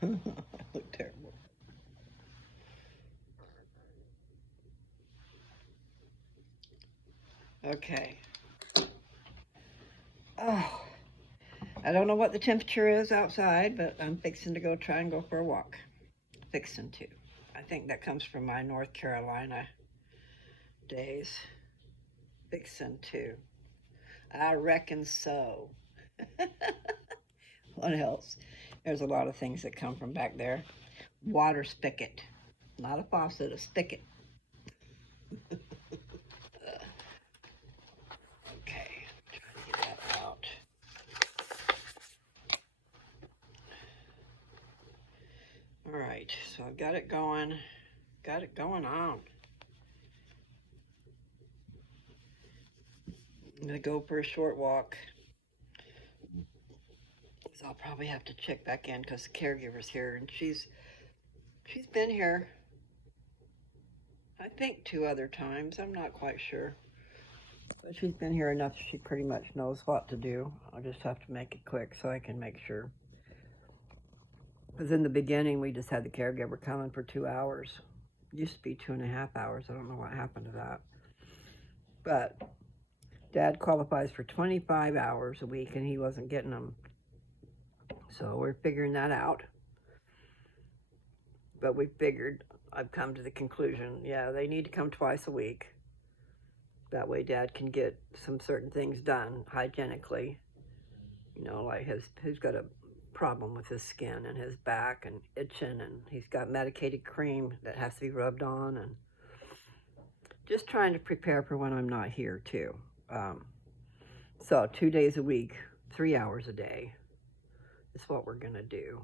I look terrible. Okay. Oh, I don't know what the temperature is outside, but I'm fixing to go try and go for a walk. Fixing to. I think that comes from my North Carolina days. Fixing to. I reckon so. What else? There's a lot of things that come from back there. Water spigot. Not a faucet, a spigot. Okay, try to get that out. All right, so I've got it going. Got it going on. I'm gonna go for a short walk. So I'll probably have to check back in because the caregiver's here, and she's been here. I think 2 other times. I'm not quite sure, but she's been here enough. She pretty much knows what to do. I'll just have to make it quick so I can make sure. Because in the beginning, we just had the caregiver coming for 2 hours. It used to be 2.5 hours. I don't know what happened to that. But Dad qualifies for 25 hours a week, and he wasn't getting them. So we're figuring that out. But we figured, I've come to the conclusion, yeah, they need to come twice a week. That way Dad can get some certain things done hygienically. You know, like he's got a problem with his skin and his back and itching, and he's got medicated cream that has to be rubbed on, and just trying to prepare for when I'm not here too. Um, so 2 days a week, 3 hours a day is what we're gonna do.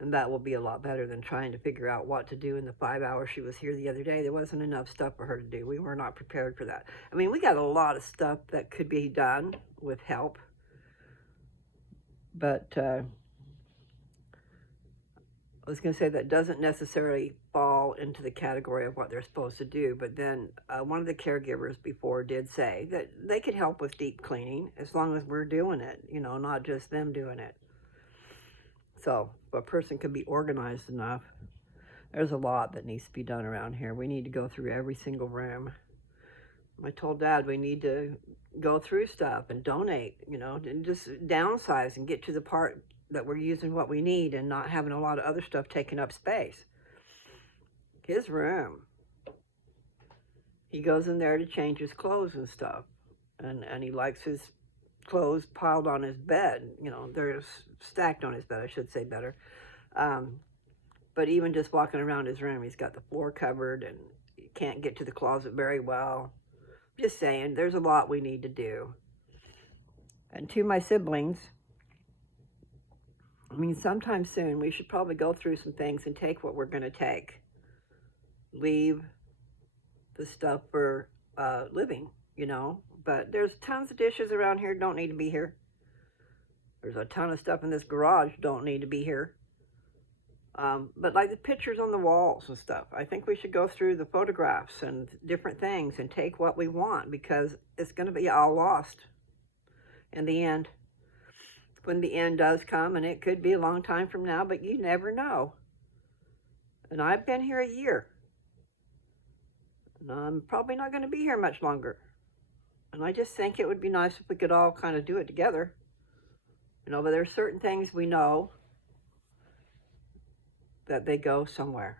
And that will be a lot better than trying to figure out what to do in the 5 hours she was here the other day. There wasn't enough stuff for her to do. We were not prepared for that. I mean, we got a lot of stuff that could be done with help, but I was going to say that doesn't necessarily fall into the category of what they're supposed to do. But then one of the caregivers before did say that they could help with deep cleaning as long as we're doing it, you know, not just them doing it. So if a person can be organized enough, there's a lot that needs to be done around here. We need to go through every single room. I told Dad we need to go through stuff and donate, you know, and just downsize and get to the part that we're using what we need and not having a lot of other stuff taking up space. His room, he goes in there to change his clothes and stuff, and he likes his clothes piled on his bed. You know, they're stacked on his bed, I should say better. Um, but even just walking around his room, he's got the floor covered and he can't get to the closet very well. Just saying, there's a lot we need to do. And to my siblings, I mean, sometime soon we should probably go through some things and take what we're going to take. Leave the stuff for living, you know. But there's tons of dishes around here don't need to be here. There's a ton of stuff in this garage don't need to be here. But like the pictures on the walls and stuff, I think we should go through the photographs and different things and take what we want, because it's going to be all lost in the end. When the end does come, and it could be a long time from now, but you never know. And I've been here a year, and I'm probably not going to be here much longer. And I just think it would be nice if we could all kind of do it together. You know, but there's certain things we know that they go somewhere,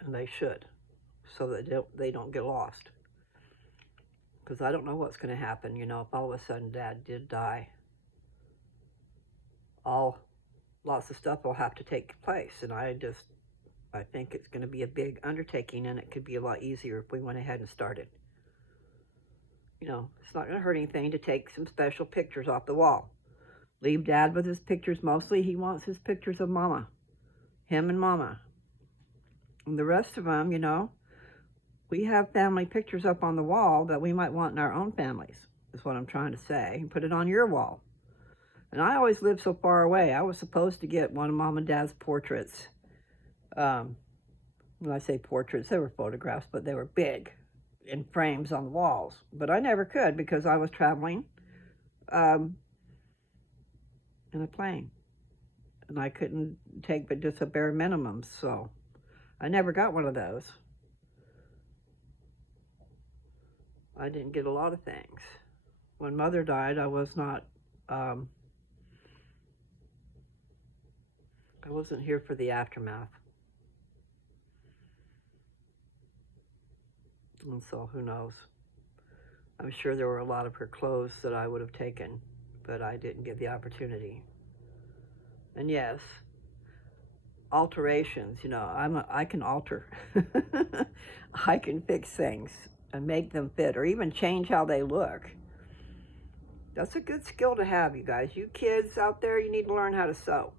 and they should, so that they don't get lost. Because I don't know what's going to happen, you know, if all of a sudden Dad did die. Lots of stuff will have to take place, and I think it's going to be a big undertaking, and it could be a lot easier if we went ahead and started. You know, it's not going to hurt anything to take some special pictures off the wall. Leave Dad with his pictures. Mostly he wants his pictures of Mama, him and Mama. And the rest of them, you know, we have family pictures up on the wall that we might want in our own families, is what I'm trying to say. Put it on your wall. And I always lived so far away. I was supposed to get one of Mom and Dad's portraits. When I say portraits, they were photographs, but they were big in frames on the walls. But I never could because I was traveling in a plane. and I couldn't take but just a bare minimum, so I never got one of those. I didn't get a lot of things. When Mother died, I wasn't here for the aftermath. And so who knows? I'm sure there were a lot of her clothes that I would have taken, but I didn't get the opportunity. And yes, alterations, I can alter. I can fix things and make them fit, or even change how they look. That's a good skill to have, you guys. You kids out there, you need to learn how to sew.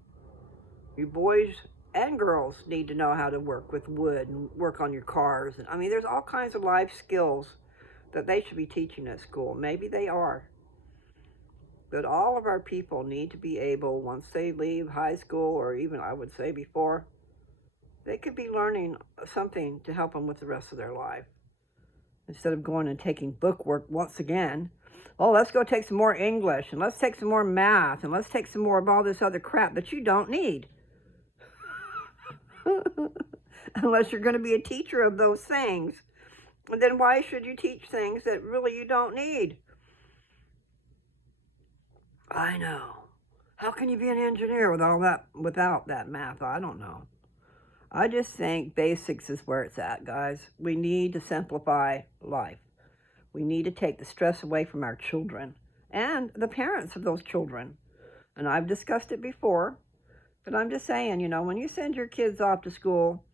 You boys and girls need to know how to work with wood and work on your cars. And I mean, there's all kinds of life skills that they should be teaching at school. Maybe they are. But all of our people need to be able, once they leave high school, or even I would say before, they could be learning something to help them with the rest of their life. Instead of going and taking book work once again, oh, let's go take some more English, and let's take some more math, and let's take some more of all this other crap that you don't need. Unless you're going to be a teacher of those things. And then why should you teach things that really you don't need? I know. How can you be an engineer with all that, without that math? I don't know. I just think basics is where it's at, guys. We need to simplify life. We need to take the stress away from our children and the parents of those children. And I've discussed it before, but I'm just saying, when you send your kids off to school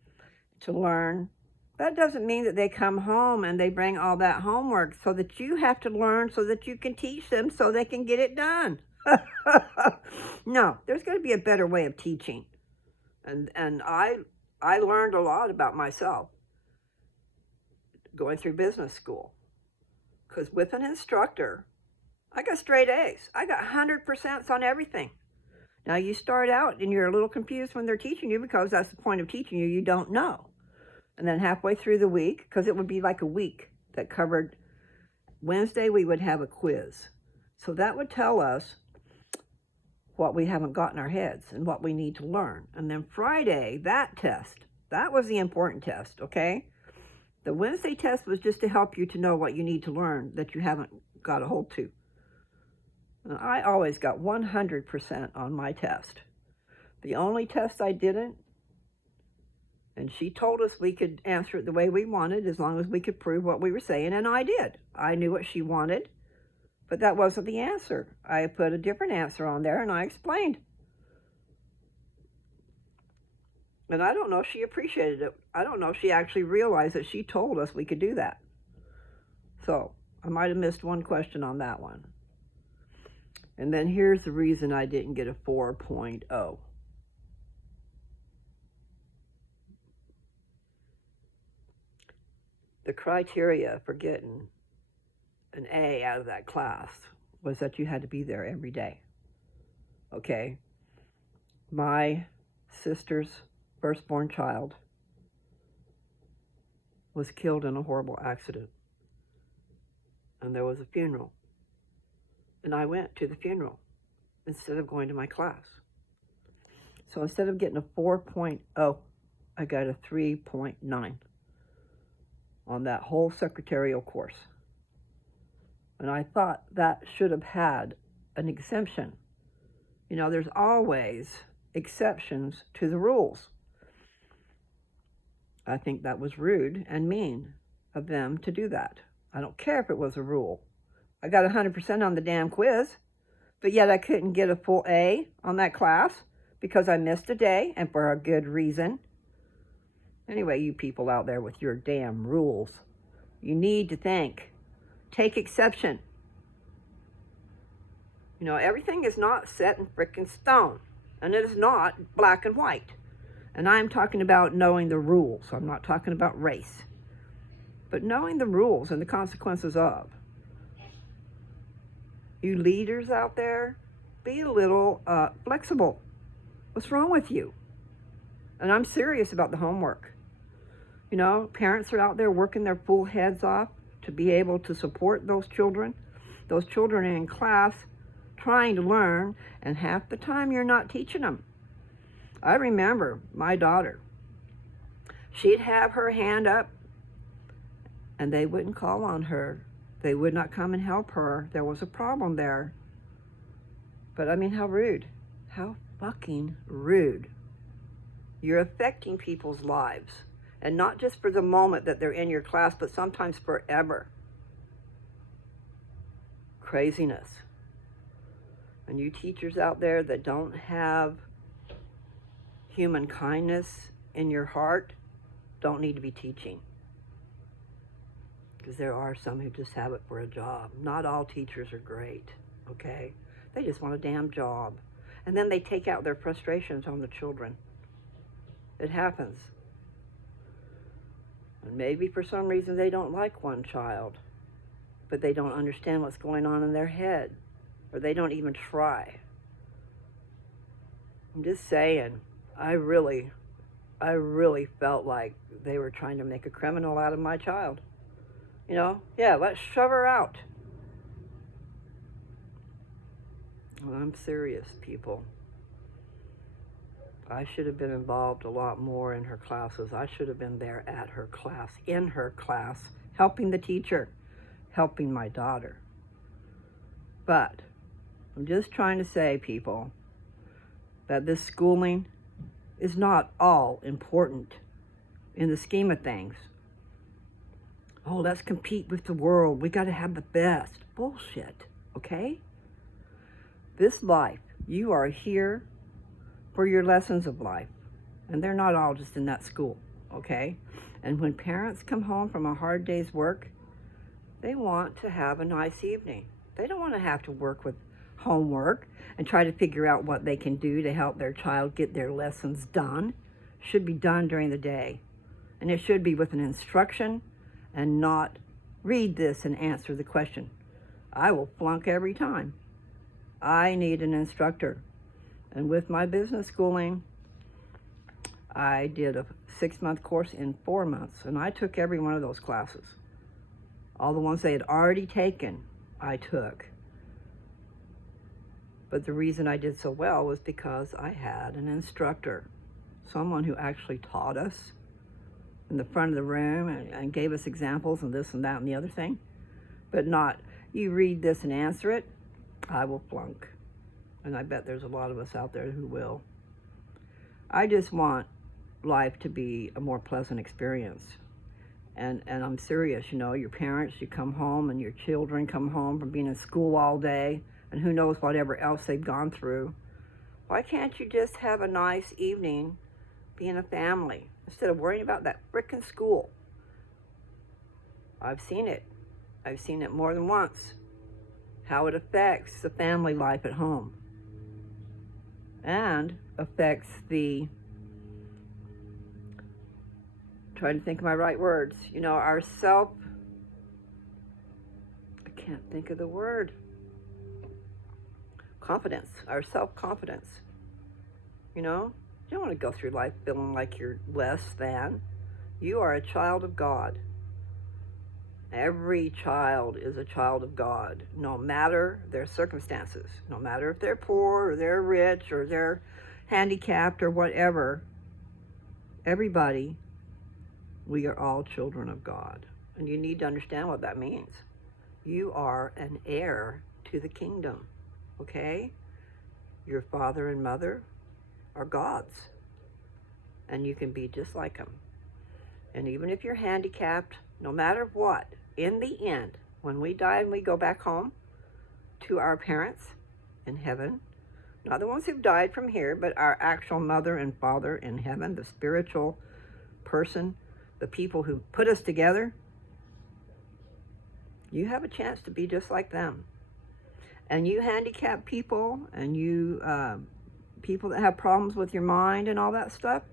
to learn, that doesn't mean that they come home and they bring all that homework so that you have to learn so that you can teach them so they can get it done. No, there's going to be a better way of teaching. And I learned a lot about myself going through business school. Because with an instructor, I got straight A's. I got 100% on everything. Now, you start out and you're a little confused when they're teaching you, because that's the point of teaching you. You don't know. And then halfway through the week, because it would be like a week that covered, Wednesday we would have a quiz. So that would tell us what we haven't got in our heads and what we need to learn. And then Friday, that test, that was the important test, okay? The Wednesday test was just to help you to know what you need to learn that you haven't got a hold to. And I always got 100% on my test. The only test I didn't, and she told us we could answer it the way we wanted as long as we could prove what we were saying, and I did. I knew what she wanted, but that wasn't the answer. I put a different answer on there, and I explained. And I don't know if she appreciated it. I don't know if she actually realized that she told us we could do that. So I might have missed one question on that one. And then here's the reason I didn't get a 4.0. The criteria for getting an A out of that class was that you had to be there every day. Okay? My sister's firstborn child was killed in a horrible accident. And there was a funeral. And I went to the funeral instead of going to my class. So instead of getting a 4.0, I got a 3.9 on that whole secretarial course. And I thought that should have had an exemption. There's always exceptions to the rules. I think that was rude and mean of them to do that. I don't care if it was a rule. I got 100% on the damn quiz, but yet I couldn't get a full A on that class because I missed a day, and for a good reason. Anyway, you people out there with your damn rules, you need to think. Take exception. Everything is not set in frickin' stone, and it is not black and white. And I'm talking about knowing the rules. I'm not talking about race. But knowing the rules and the consequences of. You leaders out there, be a little flexible. What's wrong with you? And I'm serious about the homework. Parents are out there working their full heads off to be able to support those children. Those children are in class trying to learn, and half the time you're not teaching them. I remember my daughter. She'd have her hand up and they wouldn't call on her. They would not come and help her. There was a problem there. But I mean, how rude. How fucking rude. You're affecting people's lives. And not just for the moment that they're in your class, but sometimes forever. Craziness. And you teachers out there that don't have human kindness in your heart don't need to be teaching. Because there are some who just have it for a job. Not all teachers are great, okay? They just want a damn job. And then they take out their frustrations on the children. It happens. And maybe for some reason they don't like one child, but they don't understand what's going on in their head, or they don't even try. I'm just saying, I really felt like they were trying to make a criminal out of my child. You know, yeah, let's shove her out. Well, I'm serious, people. I should have been involved a lot more in her classes. I should have been there at her class, in her class, helping the teacher, helping my daughter. But I'm just trying to say, people, that this schooling is not all important in the scheme of things. Oh, let's compete with the world. We got to have the best. Bullshit, okay? This life, you are here for your lessons of life. And they're not all just in that school, okay? And when parents come home from a hard day's work, they want to have a nice evening. They don't want to have to work with homework and try to figure out what they can do to help their child get their lessons done. It should be done during the day. And it should be with an instruction and not read this and answer the question. I will flunk every time. I need an instructor. And with my business schooling, I did a 6-month course in 4 months, and I took every one of those classes. All the ones they had already taken, I took. But the reason I did so well was because I had an instructor, someone who actually taught us in the front of the room and gave us examples and this and that and the other thing, but not, you read this and answer it, I will flunk. And I bet there's a lot of us out there who will. I just want life to be a more pleasant experience. And I'm serious, you know, your parents, you come home and your children come home from being in school all day and who knows whatever else they've gone through. Why can't you just have a nice evening being a family instead of worrying about that frickin' school? I've seen it. I've seen it more than once. How it affects the family life at home. And affects the, trying to think of my right words, you know, our I can't think of the word. Confidence, our self-confidence. You know, you don't want to go through life feeling like you're less than. You are a child of God. Every child is a child of God, no matter their circumstances, no matter if they're poor or they're rich or they're handicapped or whatever. Everybody, we are all children of God. And you need to understand what that means. You are an heir to the kingdom, okay? Your father and mother are gods, and you can be just like them. And even if you're handicapped, no matter what, in the end, when we die and we go back home to our parents in heaven, not the ones who've died from here, but our actual mother and father in heaven, the spiritual person, the people who put us together, you have a chance to be just like them. And you handicapped people and you people that have problems with your mind and all that stuff,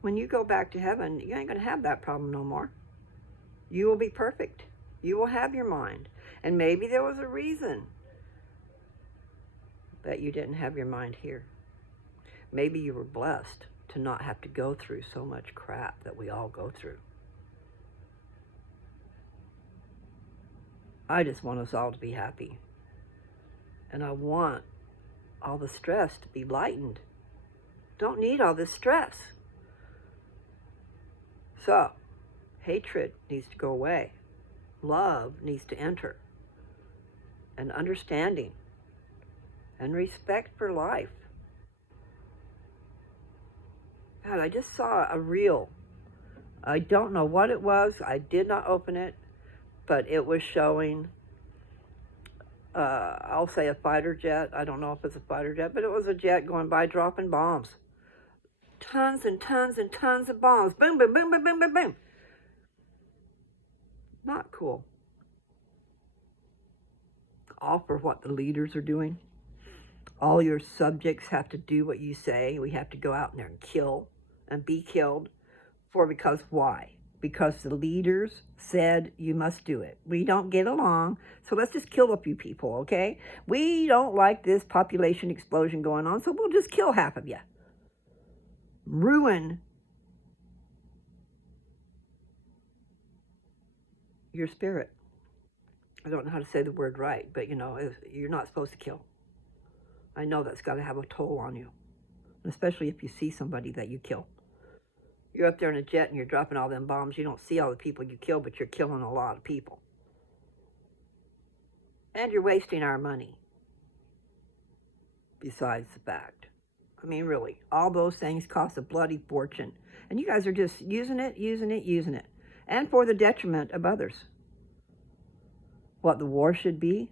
when you go back to heaven, you ain't going to have that problem no more. You will be perfect. You will have your mind. And maybe there was a reason that you didn't have your mind here. Maybe you were blessed to not have to go through so much crap that we all go through. I just want us all to be happy. And I want all the stress to be lightened. Don't need all this stress. So, hatred needs to go away. Love needs to enter. And understanding. And respect for life. God, I just saw a reel. I don't know what it was. I did not open it. But it was showing, I'll say a fighter jet. I don't know if it's a fighter jet, but it was a jet going by dropping bombs. Tons and tons and tons of bombs. Boom, boom, boom, boom, boom, boom, boom. Not cool. All for what the leaders are doing. All your subjects have to do what you say. We have to go out there and kill and be killed. Because why? Because the leaders said you must do it. We don't get along, so let's just kill a few people, okay? We don't like this population explosion going on, so we'll just kill half of you. Ruin your spirit. I don't know how to say the word right, but you're not supposed to kill. I know that's got to have a toll on you, especially if you see somebody that you kill. You're up there in a jet and you're dropping all them bombs. You don't see all the people you kill, but you're killing a lot of people. And you're wasting our money. Besides the fact. I mean, really, all those things cost a bloody fortune. And you guys are just using it. And for the detriment of others. What the war should be?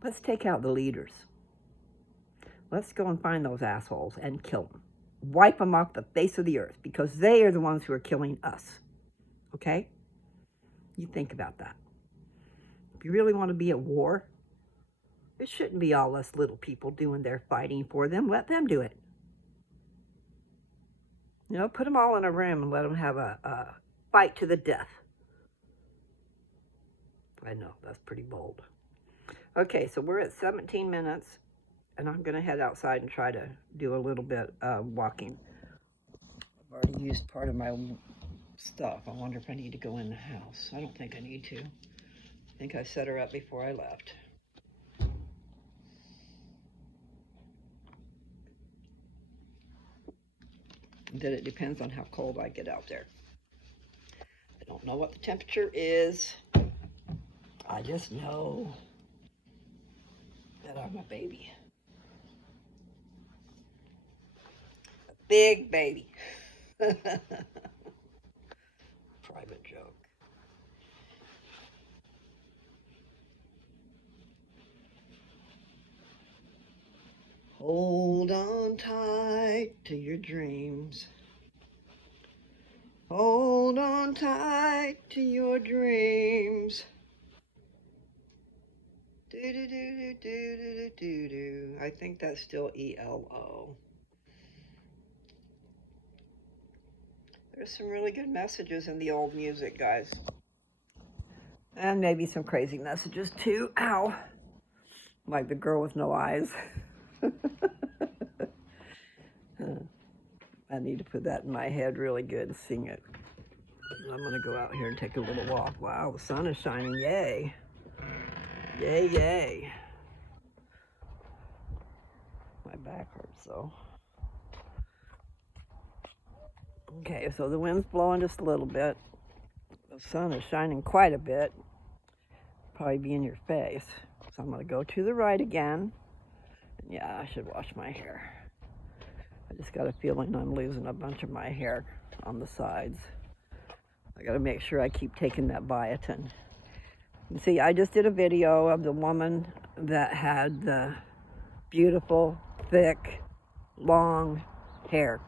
Let's take out the leaders. Let's go and find those assholes and kill them. Wipe them off the face of the earth, because they are the ones who are killing us. Okay? You think about that. If you really want to be at war, it shouldn't be all us little people doing their fighting for them. Let them do it. Put them all in a room and let them have a fight to the death. I know, that's pretty bold. Okay, so we're at 17 minutes. And I'm going to head outside and try to do a little bit of walking. I've already used part of my stuff. I wonder if I need to go in the house. I don't think I need to. I think I set her up before I left. Then it depends on how cold I get out there. I don't know what the temperature is. I just know that I'm a baby. Big baby. Private joke. Hold on tight to your dreams. Hold on tight to your dreams. Do do do do do do do. I think that's still ELO. There's some really good messages in the old music, guys. And maybe some crazy messages too. Ow. Like the girl with no eyes. I need to put that in my head really good and sing it. I'm going to go out here and take a little walk. Wow, the sun is shining. Yay. Yay, yay. My back hurts though. Okay, so the wind's blowing just a little bit. The sun is shining quite a bit. Probably be in your face. So I'm going to go to the right again. And yeah, I should wash my hair. I just got a feeling I'm losing a bunch of my hair on the sides. I got to make sure I keep taking that biotin. You see, I just did a video of the woman that had the beautiful, thick, long hair.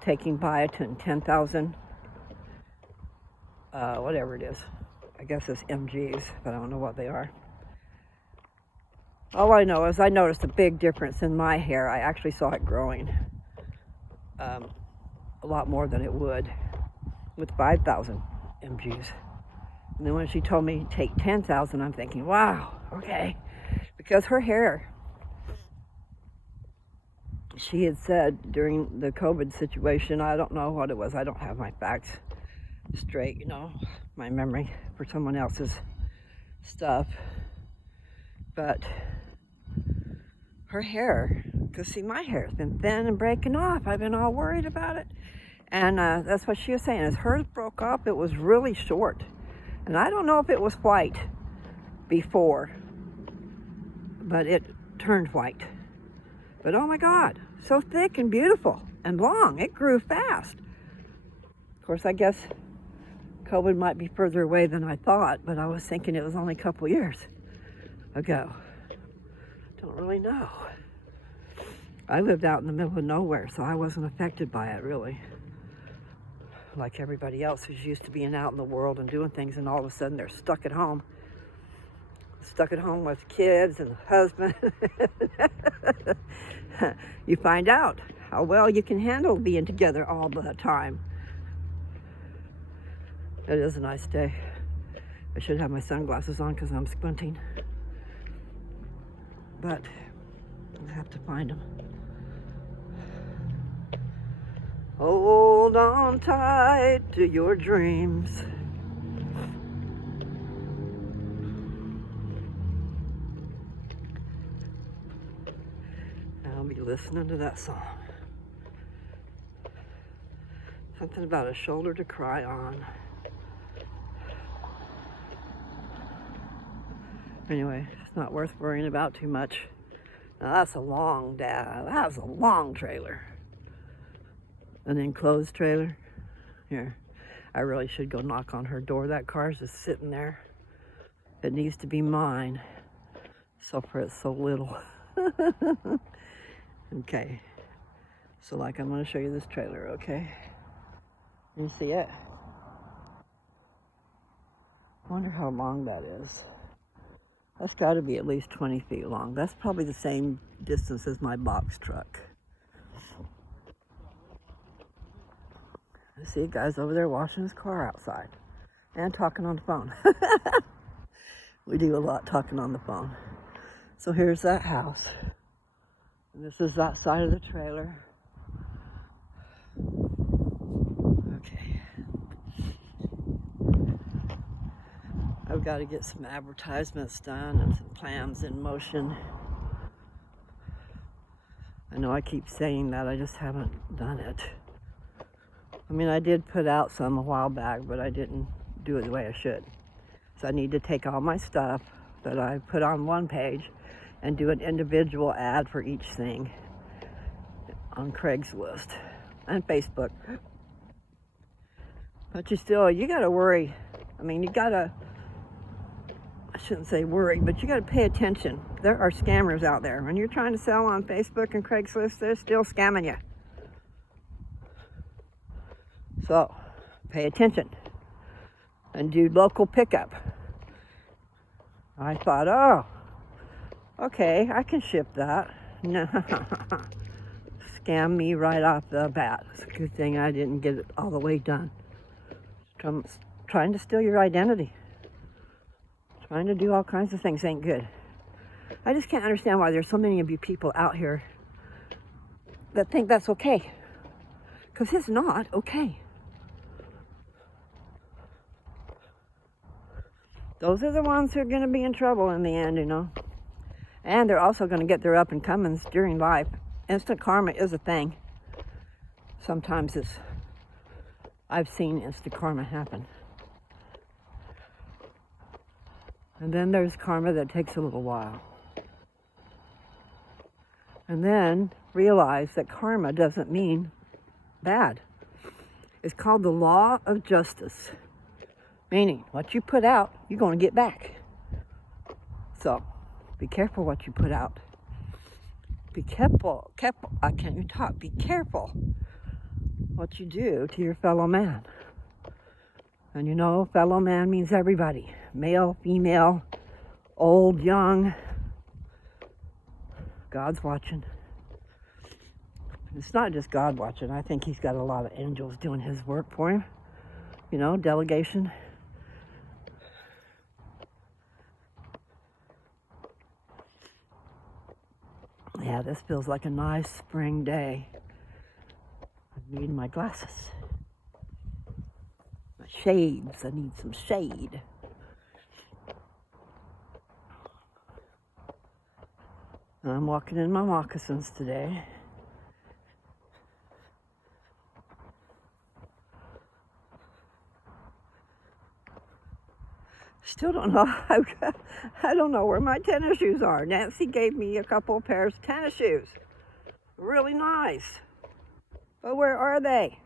Taking biotin, 10,000, whatever it is. I guess it's MGs, but I don't know what they are. All I know is I noticed a big difference in my hair. I actually saw it growing a lot more than it would with 5,000 MGs. And then when she told me to take 10,000, I'm thinking, wow, okay. Because her hair, she had said during the COVID situation, I don't know what it was. I don't have my facts straight, my memory for someone else's stuff. But her hair Because, see, my hair's been thin and breaking off. I've been all worried about it. And that's what she was saying. As hers broke off, it was really short. And I don't know if it was white before, but it turned white. But oh my God, so thick and beautiful and long. It grew fast. Of course, I guess COVID might be further away than I thought, but I was thinking it was only a couple years ago. Don't really know. I lived out in the middle of nowhere, so I wasn't affected by it really. Like everybody else who's used to being out in the world and doing things, and all of a sudden they're stuck at home. Stuck at home with kids and husband. You find out how well you can handle being together all the time. It is a nice day. I should have my sunglasses on because I'm squinting. But I have to find them. Hold on tight to your dreams. I'll be listening to that song. Something about a shoulder to cry on. Anyway, it's not worth worrying about too much. Now that's a long trailer. An enclosed trailer. Here, I really should go knock on her door. That car's just sitting there. It needs to be mine. So far it's so little. Okay. So like I'm going to show you this trailer, okay? You see it? I wonder how long that is. That's got to be at least 20 feet long. That's probably the same distance as my box truck. I see a guy's over there washing his car outside and talking on the phone. We do a lot talking on the phone. So here's that house. And this is that side of the trailer. Okay. I've got to get some advertisements done and some plans in motion. I know I keep saying that, I just haven't done it. I mean, I did put out some a while back, but I didn't do it the way I should. So I need to take all my stuff that I put on one page and do an individual ad for each thing on Craigslist and Facebook. But you gotta worry. I mean, I shouldn't say worry, but you gotta pay attention. There are scammers out there. When you're trying to sell on Facebook and Craigslist, they're still scamming you. So, pay attention and do local pickup. I thought, oh, okay, I can ship that. No, scam me right off the bat. It's a good thing I didn't get it all the way done. Trying to steal your identity. Trying to do all kinds of things ain't good. I just can't understand why there's so many of you people out here that think that's okay. Because it's not okay. Those are the ones who are going to be in trouble in the end, you know. And they're also going to get their up and comings during life. Instant karma is a thing. Sometimes I've seen instant karma happen. And then there's karma that takes a little while. And then realize that karma doesn't mean bad. It's called the law of justice. Meaning, what you put out, you're going to get back. So, be careful what you put out. Be careful, I can't even talk. Be careful what you do to your fellow man. And you know, fellow man means everybody. Male, female, old, young. God's watching. It's not just God watching. I think he's got a lot of angels doing his work for him. You know, delegation. Yeah, this feels like a nice spring day. I need my glasses. My shades. I need some shade. And I'm walking in my moccasins today. Still don't know. I don't know where my tennis shoes are. Nancy gave me a couple of pairs of tennis shoes. Really nice. But where are they?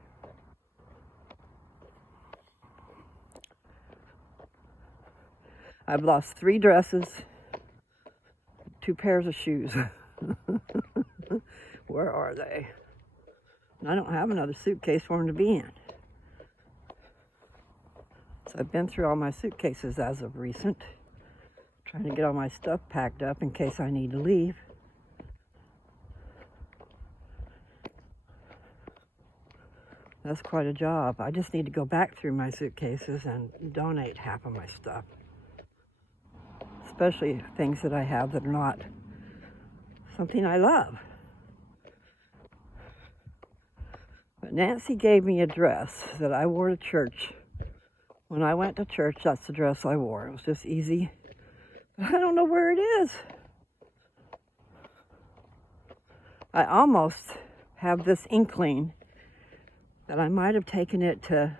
I've lost 3 dresses, 2 pairs of shoes. Where are they? And I don't have another suitcase for them to be in. So I've been through all my suitcases as of recent, trying to get all my stuff packed up in case I need to leave. That's quite a job. I just need to go back through my suitcases and donate half of my stuff. Especially things that I have that are not something I love. But Nancy gave me a dress that I wore to church. When I went to church, that's the dress I wore. It was just easy. But I don't know where it is. I almost have this inkling that I might have taken it to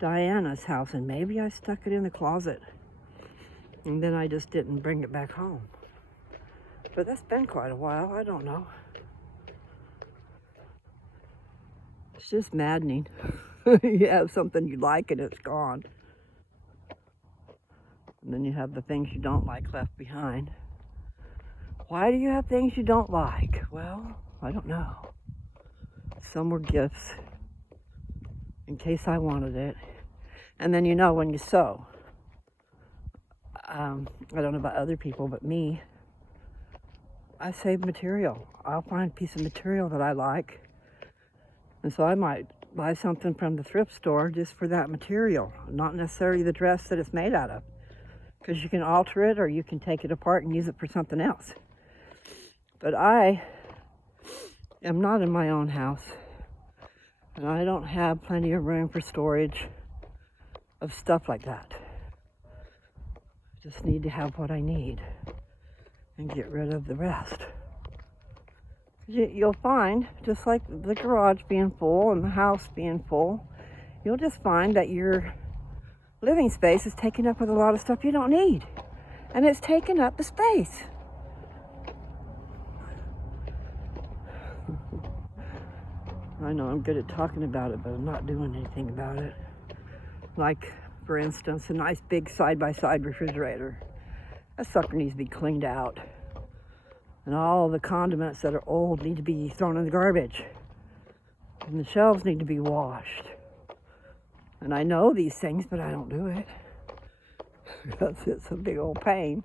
Diana's house and maybe I stuck it in the closet. And then I just didn't bring it back home. But that's been quite a while. I don't know. It's just maddening. You have something you like and it's gone. And then you have the things you don't like left behind. Why do you have things you don't like? Well, I don't know. Some were gifts in case I wanted it. And then when you sew, I don't know about other people, but me, I save material. I'll find a piece of material that I like. And so I might buy something from the thrift store just for that material, not necessarily the dress that it's made out of. Because you can alter it or you can take it apart and use it for something else. But I am not in my own house. And I don't have plenty of room for storage of stuff like that. I just need to have what I need and get rid of the rest. You'll find, just like the garage being full and the house being full, you'll just find that your living space is taken up with a lot of stuff you don't need. And it's taken up the space. I know I'm good at talking about it, but I'm not doing anything about it. Like, for instance, a nice big side-by-side refrigerator. That sucker needs to be cleaned out. And all the condiments that are old need to be thrown in the garbage. And the shelves need to be washed. And I know these things, but I don't do it. Because it's a big old pain.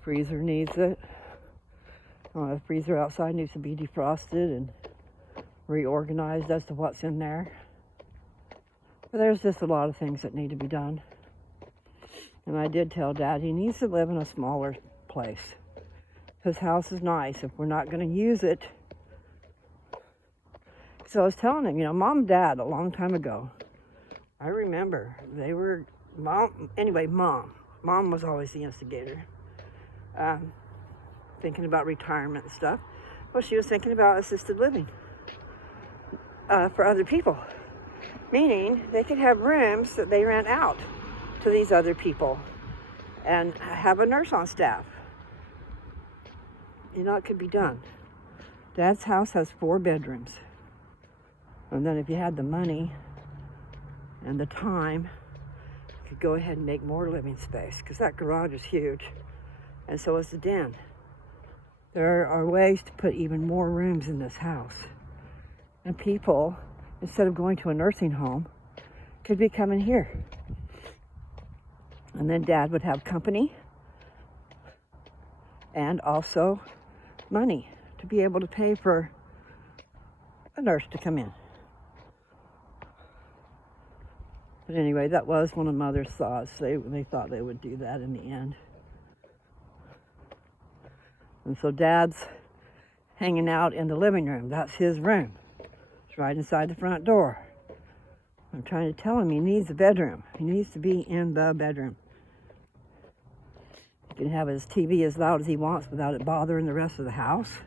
Freezer needs it. The freezer outside needs to be defrosted and reorganized as to what's in there. But there's just a lot of things that need to be done. And I did tell Dad he needs to live in a smaller place. His house is nice if we're not going to use it. So I was telling him, Mom and Dad, a long time ago, I remember they were, Mom was always the instigator. Thinking about retirement and stuff. Well, she was thinking about assisted living for other people. Meaning they could have rooms that they rent out to these other people and have a nurse on staff. It could be done. Dad's house has 4 bedrooms. And then if you had the money and the time, you could go ahead and make more living space because that garage is huge. And so is the den. There are ways to put even more rooms in this house. And people, instead of going to a nursing home, could be coming here. And then Dad would have company and also money to be able to pay for a nurse to come in. But anyway, that was one of Mother's thoughts. They thought they would do that in the end. And so Dad's hanging out in the living room. That's his room. It's right inside the front door. I'm trying to tell him he needs a bedroom. He needs to be in the bedroom. He can have his TV as loud as he wants without it bothering the rest of the house.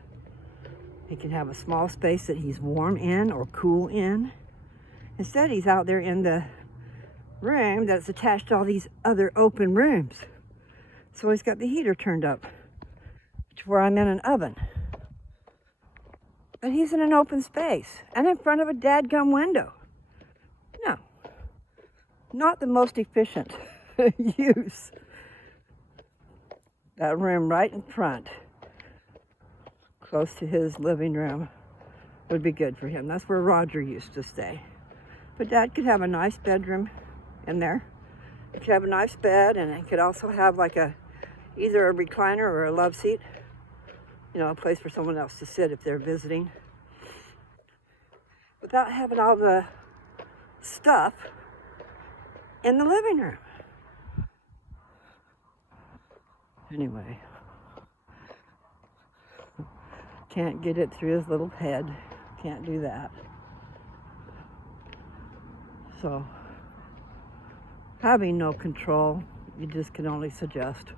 He can have a small space that he's warm in or cool in. Instead, he's out there in the room that's attached to all these other open rooms. So he's got the heater turned up to where I'm in an oven. But he's in an open space and in front of a dadgum window. No, not the most efficient use. That room right in front, close to his living room, would be good for him. That's where Roger used to stay. But Dad could have a nice bedroom in there. He could have a nice bed, and it could also have like either a recliner or a love seat. You know, a place for someone else to sit if they're visiting. Without having all the stuff in the living room. Anyway, can't get it through his little head. Can't do that. So, having no control, you just can only suggest.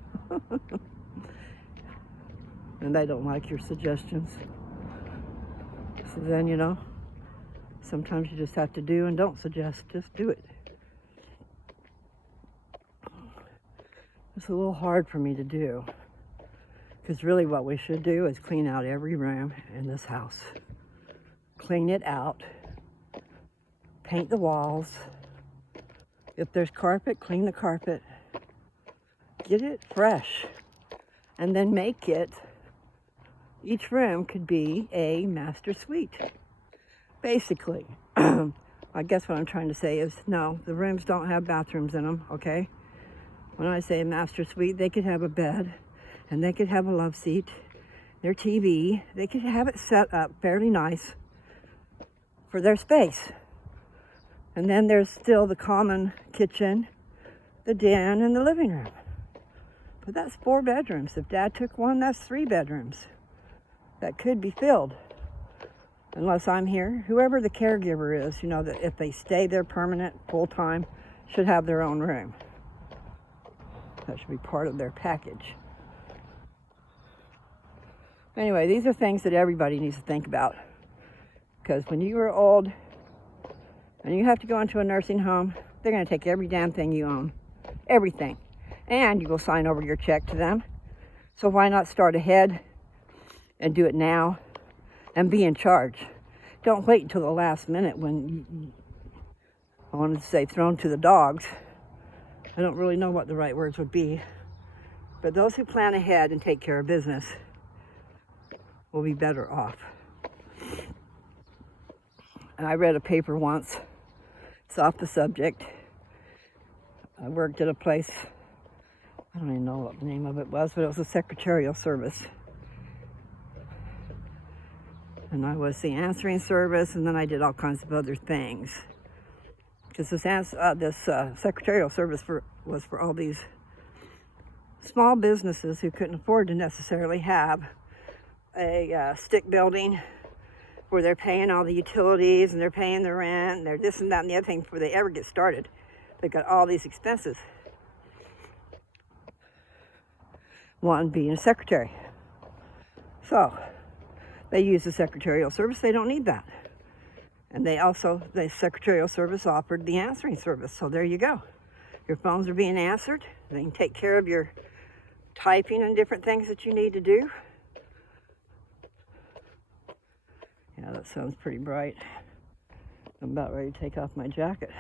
And they don't like your suggestions. So then, you know, sometimes you just have to do and don't suggest, just do it. It's a little hard for me to do, because really what we should do is clean out every room in this house. Clean it out, paint the walls. If there's carpet, clean the carpet. Get it fresh, and then make it, each room could be a master suite. Basically, I guess what I'm trying to say is, no, the rooms don't have bathrooms in them, okay? When I say a master suite, they could have a bed, and they could have a love seat, their TV. They could have it set up fairly nice for their space. And then there's still the common kitchen, the den, and the living room. But that's 4 bedrooms. If Dad took one, that's 3 bedrooms. That could be filled. Unless I'm here. Whoever the caregiver is, you know, that if they stay there permanent, full-time, should have their own room. That should be part of their package. Anyway, these are things that everybody needs to think about. Because when you are old and you have to go into a nursing home, they're going to take every damn thing you own. Everything. And you will sign over your check to them. So why not start ahead and do it now and be in charge? Don't wait until the last minute when I wanted to say thrown to the dogs. I don't really know what the right words would be. But those who plan ahead and take care of business will be better off. And I read a paper once. It's off the subject. I worked at a place, I don't even know what the name of it was, but it was a secretarial service. And I was the answering service, and then I did all kinds of other things. Because this secretarial service was for all these small businesses who couldn't afford to necessarily have a stick building where they're paying all the utilities and they're paying the rent and they're this and that and the other thing before they ever get started. They've got all these expenses. One being a secretary. So they use the secretarial service. They don't need that. And the secretarial service offered the answering service. So there you go. Your phones are being answered. They can take care of your typing and different things that you need to do. Yeah, that sounds pretty bright. I'm about ready to take off my jacket.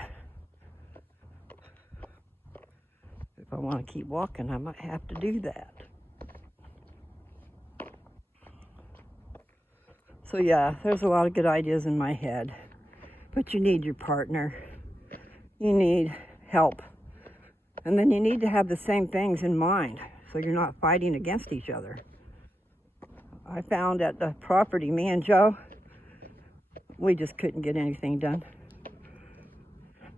If I want to keep walking, I might have to do that. So yeah, there's a lot of good ideas in my head. But you need your partner. You need help. And then you need to have the same things in mind so you're not fighting against each other. I found at the property, me and Joe, we just couldn't get anything done.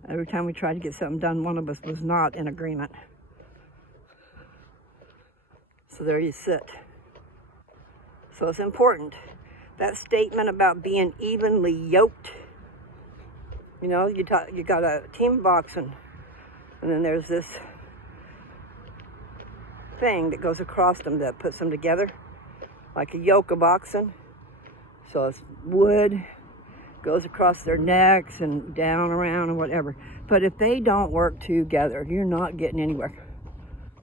Every time we tried to get something done, one of us was not in agreement. So there you sit. So it's important. That statement about being evenly yoked, you know, you got a team boxing, and then there's this thing that goes across them that puts them together, like a yoke of oxen. So it's wood, goes across their necks and down around and whatever. But if they don't work together, you're not getting anywhere.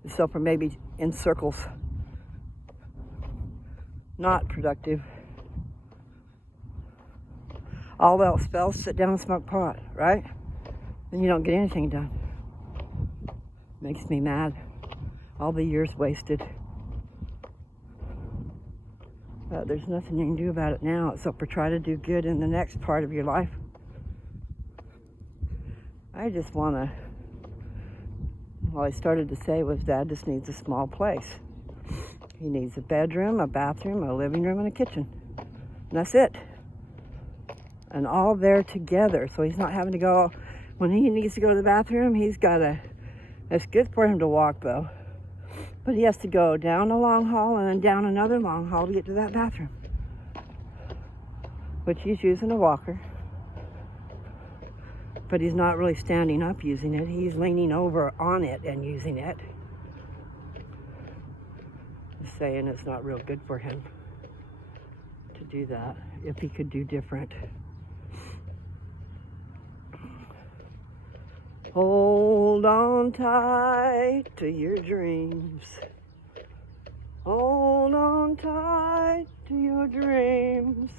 Except for maybe in circles. Not productive. All else fails, sit down and smoke pot, right? Then you don't get anything done. Makes me mad. All the years wasted. But there's nothing you can do about it now except for try to do good in the next part of your life. I just want to, all I started to say was Dad just needs a small place. He needs a bedroom, a bathroom, a living room, and a kitchen. And that's it. And all there together. So he's not having to go, when he needs to go to the bathroom, he's got to, it's good for him to walk though. But he has to go down a long hall and then down another long hall to get to that bathroom. Which he's using a walker. But he's not really standing up using it. He's leaning over on it and using it. He's saying it's not real good for him to do that. If he could do different. Hold on tight to your dreams. Hold on tight to your dreams.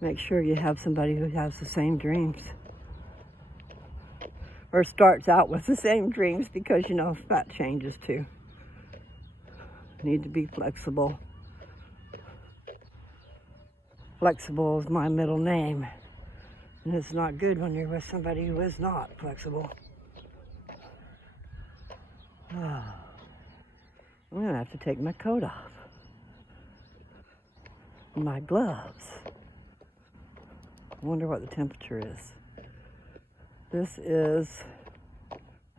Make sure you have somebody who has the same dreams. Or starts out with the same dreams, because you know that changes too. Need to be flexible. Flexible is my middle name. And it's not good when you're with somebody who is not flexible. I'm gonna have to take my coat off. My gloves. I wonder what the temperature is. This is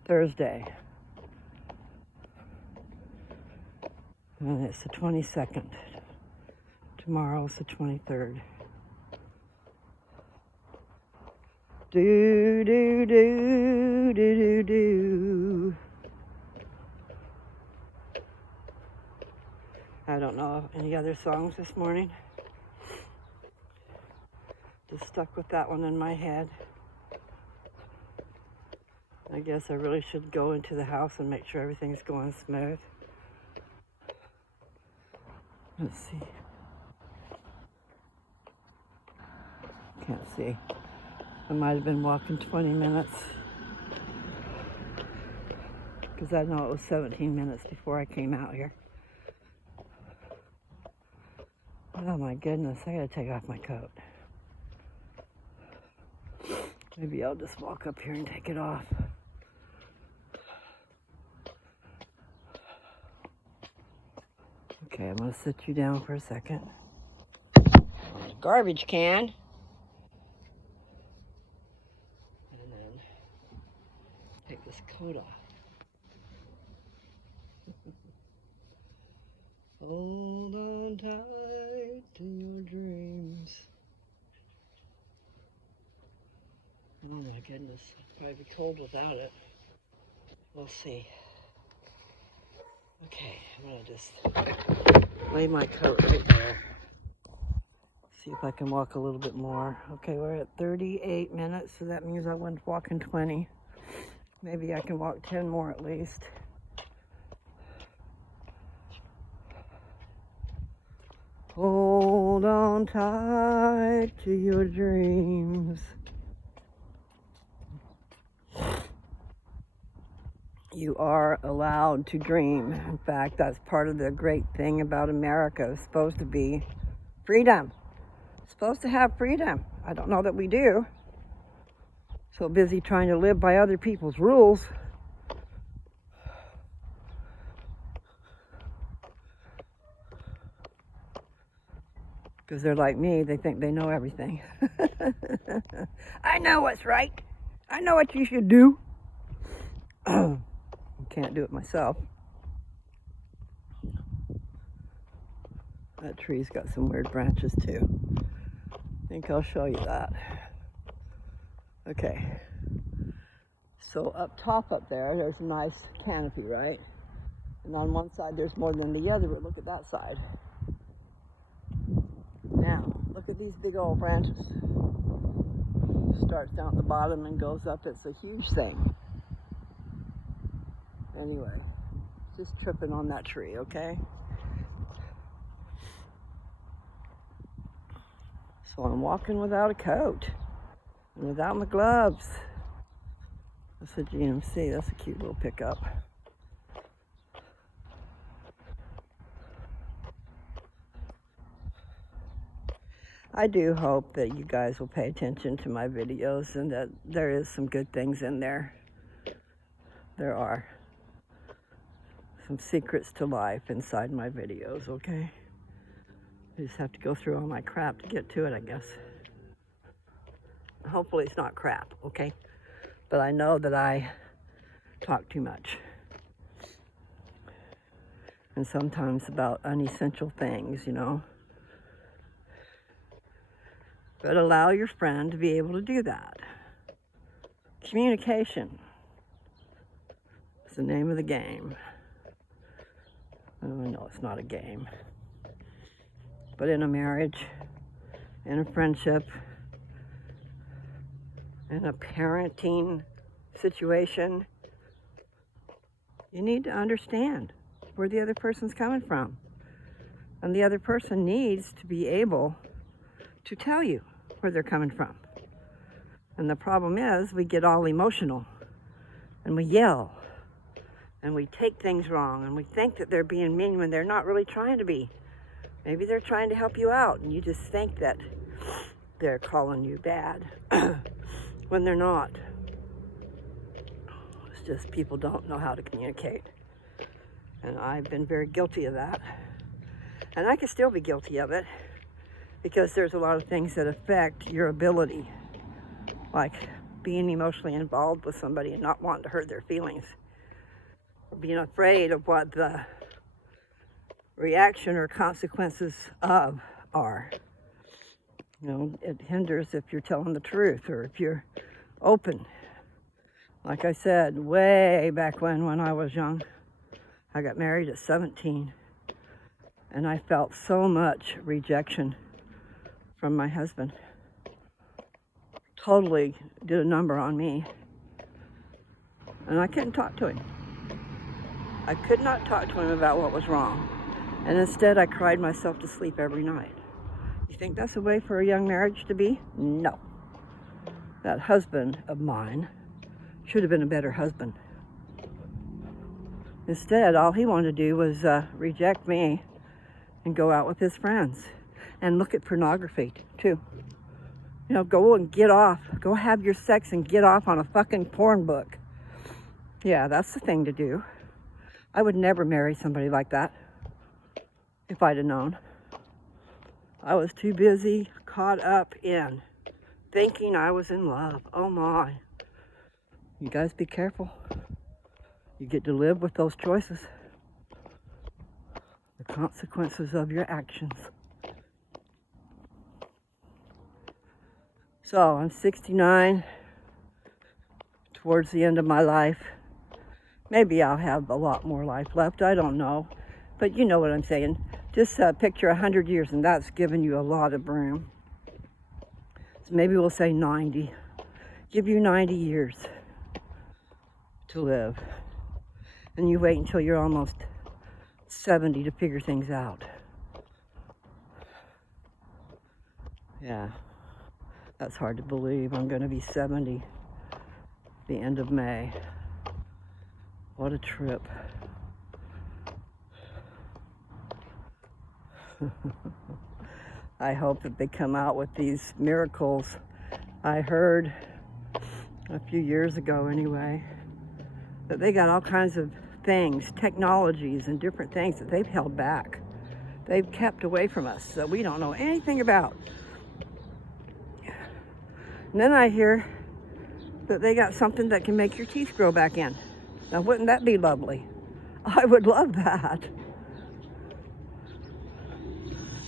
Thursday. And it's the 22nd. Tomorrow's the 23rd. Do, do, do, do, do, do. I don't know any other songs this morning. Just stuck with that one in my head. I guess I really should go into the house and make sure everything's going smooth. Let's see. Can't see. I might have been walking 20 minutes. Because I know it was 17 minutes before I came out here. Oh my goodness, I gotta take off my coat. Maybe I'll just walk up here and take it off. Okay, I'm gonna sit you down for a second. Garbage can. And then take this coat off. Hold on tight to your dreams. Oh my goodness, I'll probably be cold without it. We'll see. Okay, I'm gonna just lay my coat right there. See if I can walk a little bit more. Okay, we're at 38 minutes, so that means I went walking 20. Maybe I can walk 10 more at least. Hold on tight to your dreams. You are allowed to dream. In fact, that's part of the great thing about America. It's supposed to be freedom. It's supposed to have freedom. I don't know that we do. So busy trying to live by other people's rules. Because they're like me, they think they know everything. I know what's right. I know what you should do. Can't do it myself. That tree's got some weird branches too. I think I'll show you that. Okay. So up top up there, there's a nice canopy, right? And on one side there's more than the other, but look at that side. Now, look at these big old branches. Starts down at the bottom and goes up. It's a huge thing. Anyway, just tripping on that tree, okay? So I'm walking without a coat and without my gloves. That's a GMC. That's a cute little pickup. I do hope that you guys will pay attention to my videos and that there is some good things in there. There are some secrets to life inside my videos, okay? I just have to go through all my crap to get to it, I guess. Hopefully it's not crap, okay? But I know that I talk too much. And sometimes about unessential things, you know? But allow your friend to be able to do that. Communication is the name of the game. Oh, no, it's not a game. But in a marriage, in a friendship, in a parenting situation, you need to understand where the other person's coming from. And the other person needs to be able to tell you where they're coming from. And the problem is we get all emotional and we yell and we take things wrong and we think that they're being mean when they're not really trying to be. Maybe they're trying to help you out and you just think that they're calling you bad when they're not. It's just people don't know how to communicate. And I've been very guilty of that. And I can still be guilty of it because there's a lot of things that affect your ability, like being emotionally involved with somebody and not wanting to hurt their feelings, or being afraid of what the reaction or consequences of are. You know, it hinders if you're telling the truth or if you're open. Like I said, way back when I was young, I got married at 17, and I felt so much rejection from my husband. Totally did a number on me. And I couldn't talk to him. I could not talk to him about what was wrong. And instead I cried myself to sleep every night. You think that's a way for a young marriage to be? No. That husband of mine should have been a better husband. Instead, all he wanted to do was reject me and go out with his friends and look at pornography too. You know, go and get off. Go have your sex and get off on a fucking porn book. Yeah, that's the thing to do. I would never marry somebody like that if I'd have known. I was too busy, caught up in thinking I was in love. Oh my. You guys be careful. You get to live with those choices. The consequences of your actions. So I'm 69, towards the end of my life. Maybe I'll have a lot more life left, I don't know. But you know what I'm saying. Just picture 100 years and that's giving you a lot of room. So maybe we'll say 90. Give you 90 years to live. And you wait until you're almost 70 to figure things out. Yeah. That's hard to believe. I'm going to be 70 the end of May. What a trip. I hope that they come out with these miracles. I heard a few years ago anyway, that they got all kinds of things, technologies and different things that they've held back. They've kept away from us that we don't know anything about. And then I hear that they got something that can make your teeth grow back in. Now, wouldn't that be lovely? I would love that.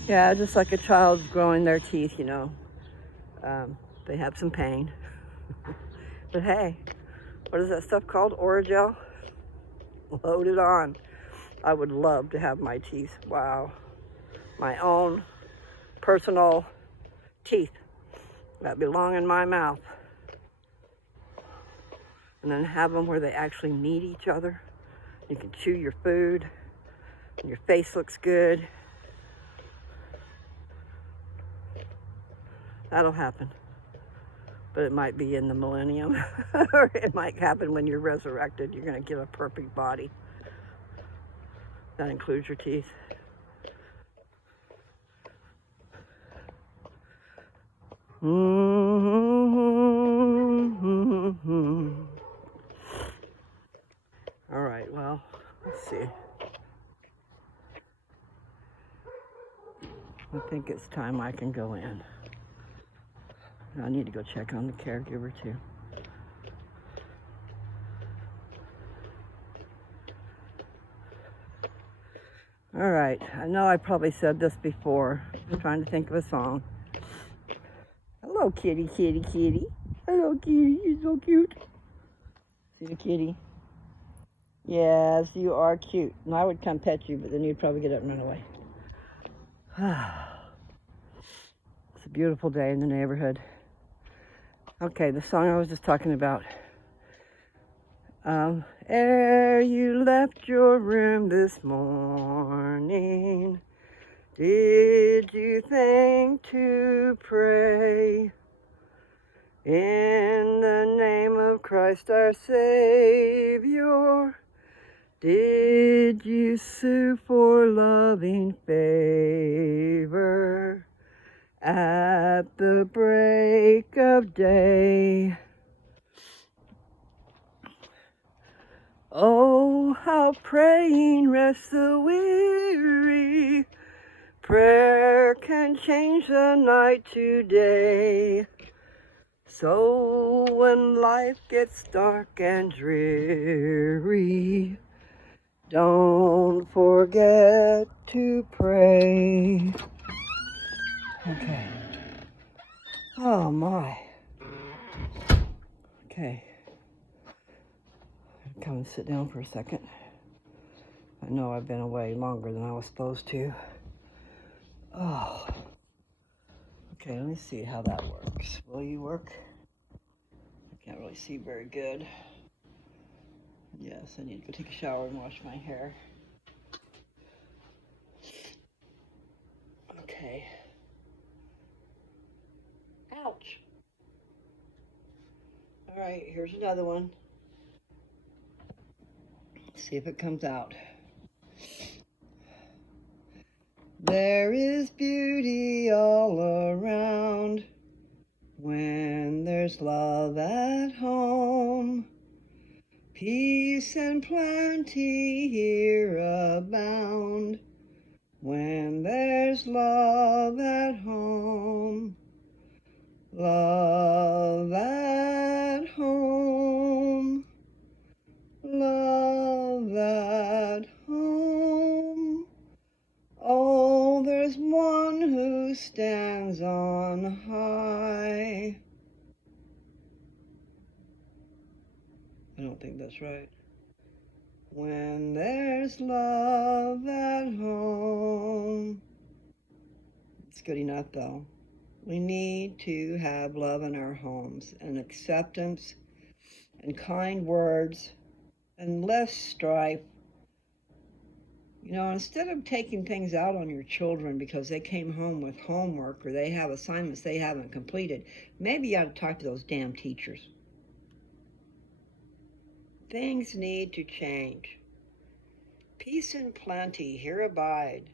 Yeah, just like a child growing their teeth, you know. They have some pain. But hey, what is that stuff called? Orajel? Load it on. I would love to have my teeth. Wow. My own personal teeth that belong in my mouth. And then have them where they actually meet each other. You can chew your food. And your face looks good. That'll happen. But it might be in the millennium. Or it might happen when you're resurrected. You're going to get a perfect body. That includes your teeth. All right, well, let's see. I think it's time I can go in. I need to go check on the caregiver too. All right, I know I probably said this before. I'm trying to think of a song. Hello, kitty, kitty, kitty. Hello, kitty, you're so cute. See the kitty? Yes, you are cute. And I would come pet you, but then you'd probably get up and run away. It's a beautiful day in the neighborhood. Okay, the song I was just talking about. Ere you left your room this morning, did you think to pray in the name of Christ our Savior? Did you sue for loving favor at the break of day? Oh, how praying rests the weary. Prayer can change the night to day. So when life gets dark and dreary, don't forget to pray. Okay. Oh my. Okay. Come and sit down for a second. I know I've been away longer than I was supposed to. Oh. Okay, let me see how that works. Will you work? I can't really see very good. Yes, I need to go take a shower and wash my hair. Okay. Ouch. All right, here's another one. Let's see if it comes out. There is beauty all around when there's love at home. Peace and plenty here abound when there's love at home. Love at home. Love at home. Oh, there's one who stands on high. I don't think that's right. When there's love at home. It's good enough though. We need to have love in our homes and acceptance and kind words and less strife. You know, instead of taking things out on your children because they came home with homework or they have assignments they haven't completed, maybe you ought to talk to those damn teachers. Things need to change. Peace and plenty here abide,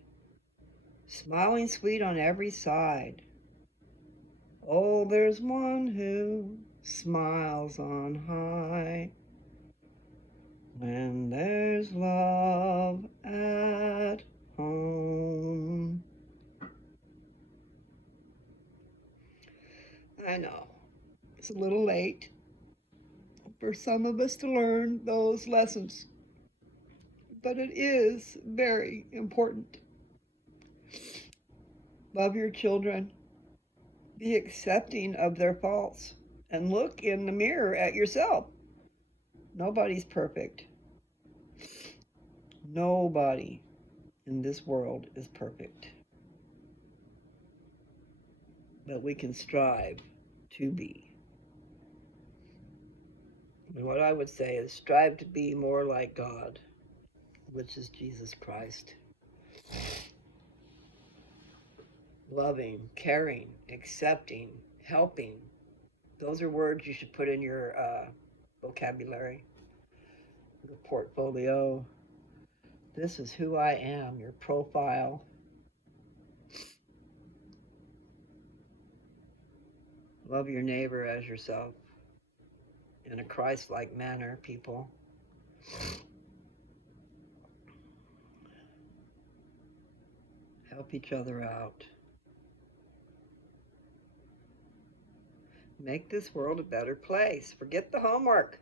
smiling sweet on every side. Oh, there's one who smiles on high. When there's love at home. I know, it's a little late for some of us to learn those lessons, but it is very important. Love your children. Be accepting of their faults and look in the mirror at yourself Nobody's perfect. Nobody in this world is perfect. But we can strive to be. And what I would say is strive to be more like God, which is Jesus Christ. Loving, caring, accepting, helping. Those are words you should put in your vocabulary, your portfolio. This is who I am, your profile. Love your neighbor as yourself in a Christ-like manner, people. Help each other out. Make this world a better place. Forget the homework.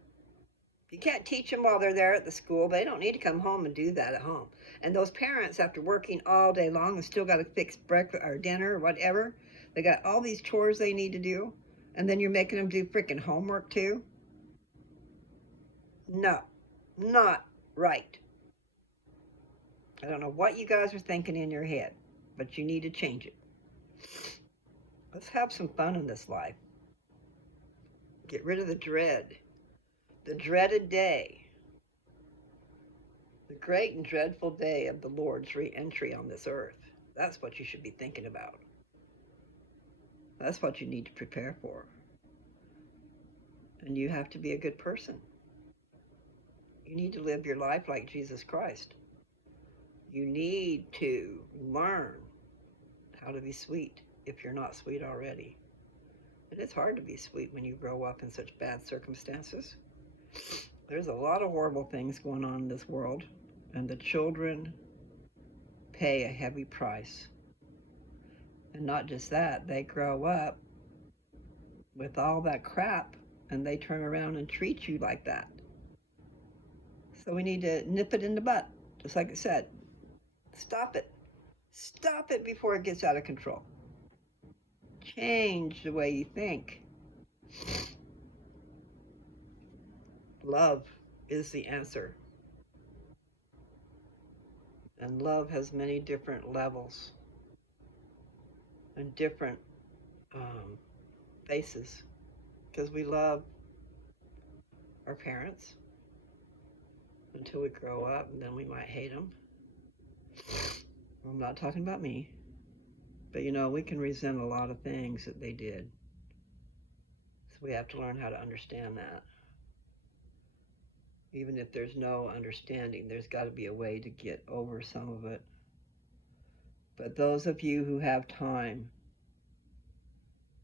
You can't teach them while they're there at the school. They don't need to come home and do that at home. And those parents, after working all day long and still got to fix breakfast or dinner or whatever, they got all these chores they need to do, and then you're making them do freaking homework too? No, not right. I don't know what you guys are thinking in your head, but you need to change it. Let's have some fun in this life. Get rid of the dread. The dreaded day. The great and dreadful day of the Lord's re-entry on this earth. That's what you should be thinking about. That's what you need to prepare for. And you have to be a good person. You need to live your life like Jesus Christ. You need to learn how to be sweet if you're not sweet already. And it's hard to be sweet when you grow up in such bad circumstances. There's a lot of horrible things going on in this world, and the children pay a heavy price. And not just that, they grow up with all that crap, and they turn around and treat you like that. So we need to nip it in the butt, just like I said. Stop it. Stop it before it gets out of control. Change the way you think. Love is the answer. And love has many different levels and different faces, because we love our parents until we grow up, and then we might hate them. I'm not talking about me, but we can resent a lot of things that they did. So we have to learn how to understand that. Even if there's no understanding, there's got to be a way to get over some of it. But those of you who have time,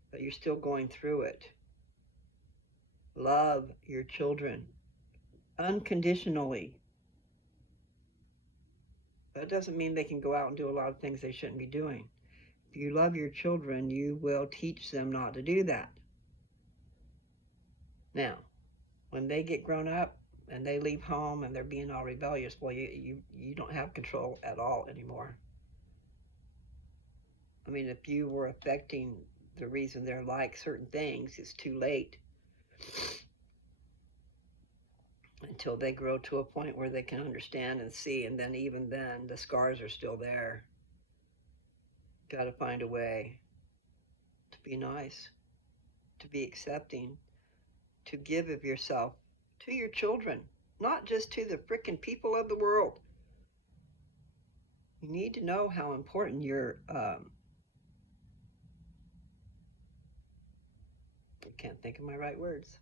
but you're still going through it, love your children unconditionally. That doesn't mean they can go out and do a lot of things they shouldn't be doing. If you love your children, you will teach them not to do that. Now, when they get grown up and they leave home and they're being all rebellious, well, you don't have control at all anymore. I mean, if you were affecting the reason they're like certain things, it's too late. Until they grow to a point where they can understand and see, and then even then, the scars are still there. Got to find a way to be nice, to be accepting, to give of yourself to your children, not just to the frickin' people of the world. You need to know how important your I can't think of my right words.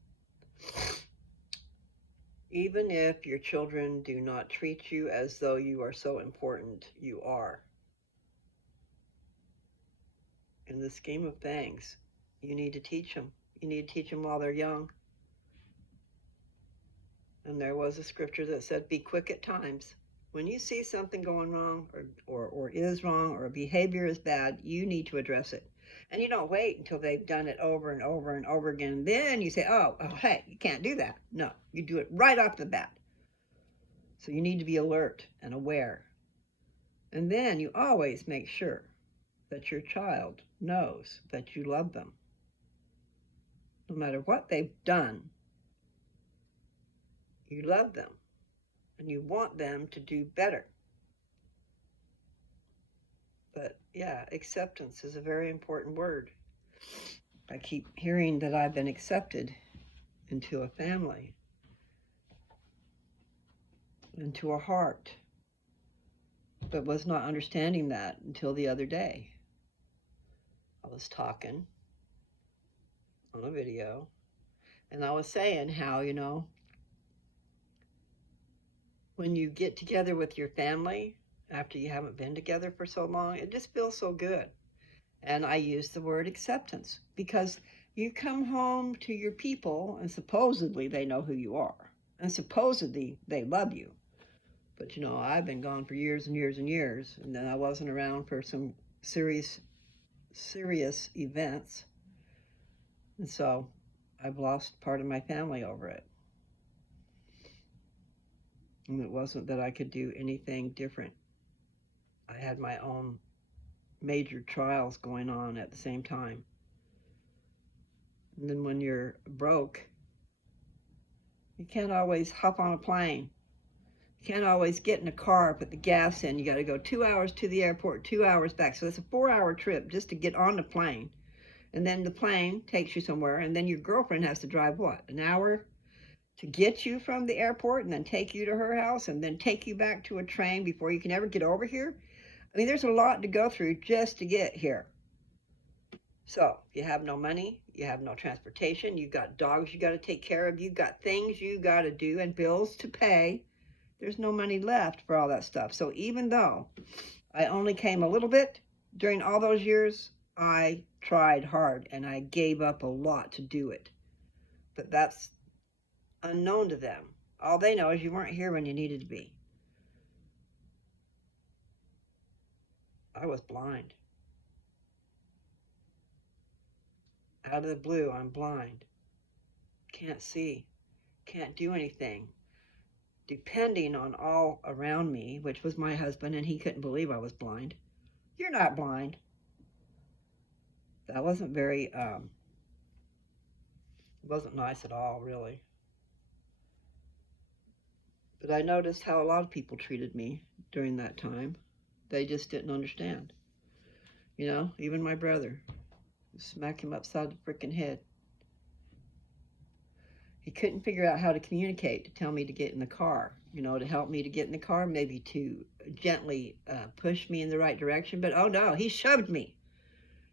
Even if your children do not treat you as though you are so important, you are. In the scheme of things, you need to teach them. You need to teach them while they're young. And there was a scripture that said, be quick at times. When you see something going wrong or is wrong or behavior is bad, you need to address it. And you don't wait until they've done it over and over and over again. And then you say, oh, hey, you can't do that. No, you do it right off the bat. So you need to be alert and aware. And then you always make sure that your child knows that you love them. No matter what they've done, You love them and you want them to do better. But yeah, acceptance is a very important word. I keep hearing that I've been accepted into a family, into a heart, but was not understanding that until the other day. I was talking on a video and I was saying how, when you get together with your family after you haven't been together for so long, it just feels so good. And I use the word acceptance because you come home to your people and supposedly they know who you are and supposedly they love you. But I've been gone for years and years and years, and then I wasn't around for some serious events. And so I've lost part of my family over it. And it wasn't that I could do anything different. I had my own major trials going on at the same time. And then when you're broke, you can't always hop on a plane. You can't always get in a car, put the gas in. You got to go 2 hours to the airport, 2 hours back. So it's a 4-hour trip just to get on the plane. And then the plane takes you somewhere, and then your girlfriend has to drive what? An hour to get you from the airport and then take you to her house and then take you back to a train before you can ever get over here. I mean, there's a lot to go through just to get here. So you have no money, you have no transportation, you've got dogs you got to take care of, you've got things you got to do and bills to pay. There's no money left for all that stuff. So even though I only came a little bit during all those years, I tried hard and I gave up a lot to do it. But that's unknown to them. All they know is you weren't here when you needed to be. I was blind. Out of the blue, I'm blind. Can't see. Can't do anything. Depending on all around me, which was my husband, and he couldn't believe I was blind. You're not blind. That wasn't very, wasn't nice at all, really. But I noticed how a lot of people treated me during that time. They just didn't understand. Even my brother. Smack him upside the frickin' head. He couldn't figure out how to communicate to tell me to get in the car, to help me to get in the car, maybe to gently push me in the right direction. But oh no, he shoved me.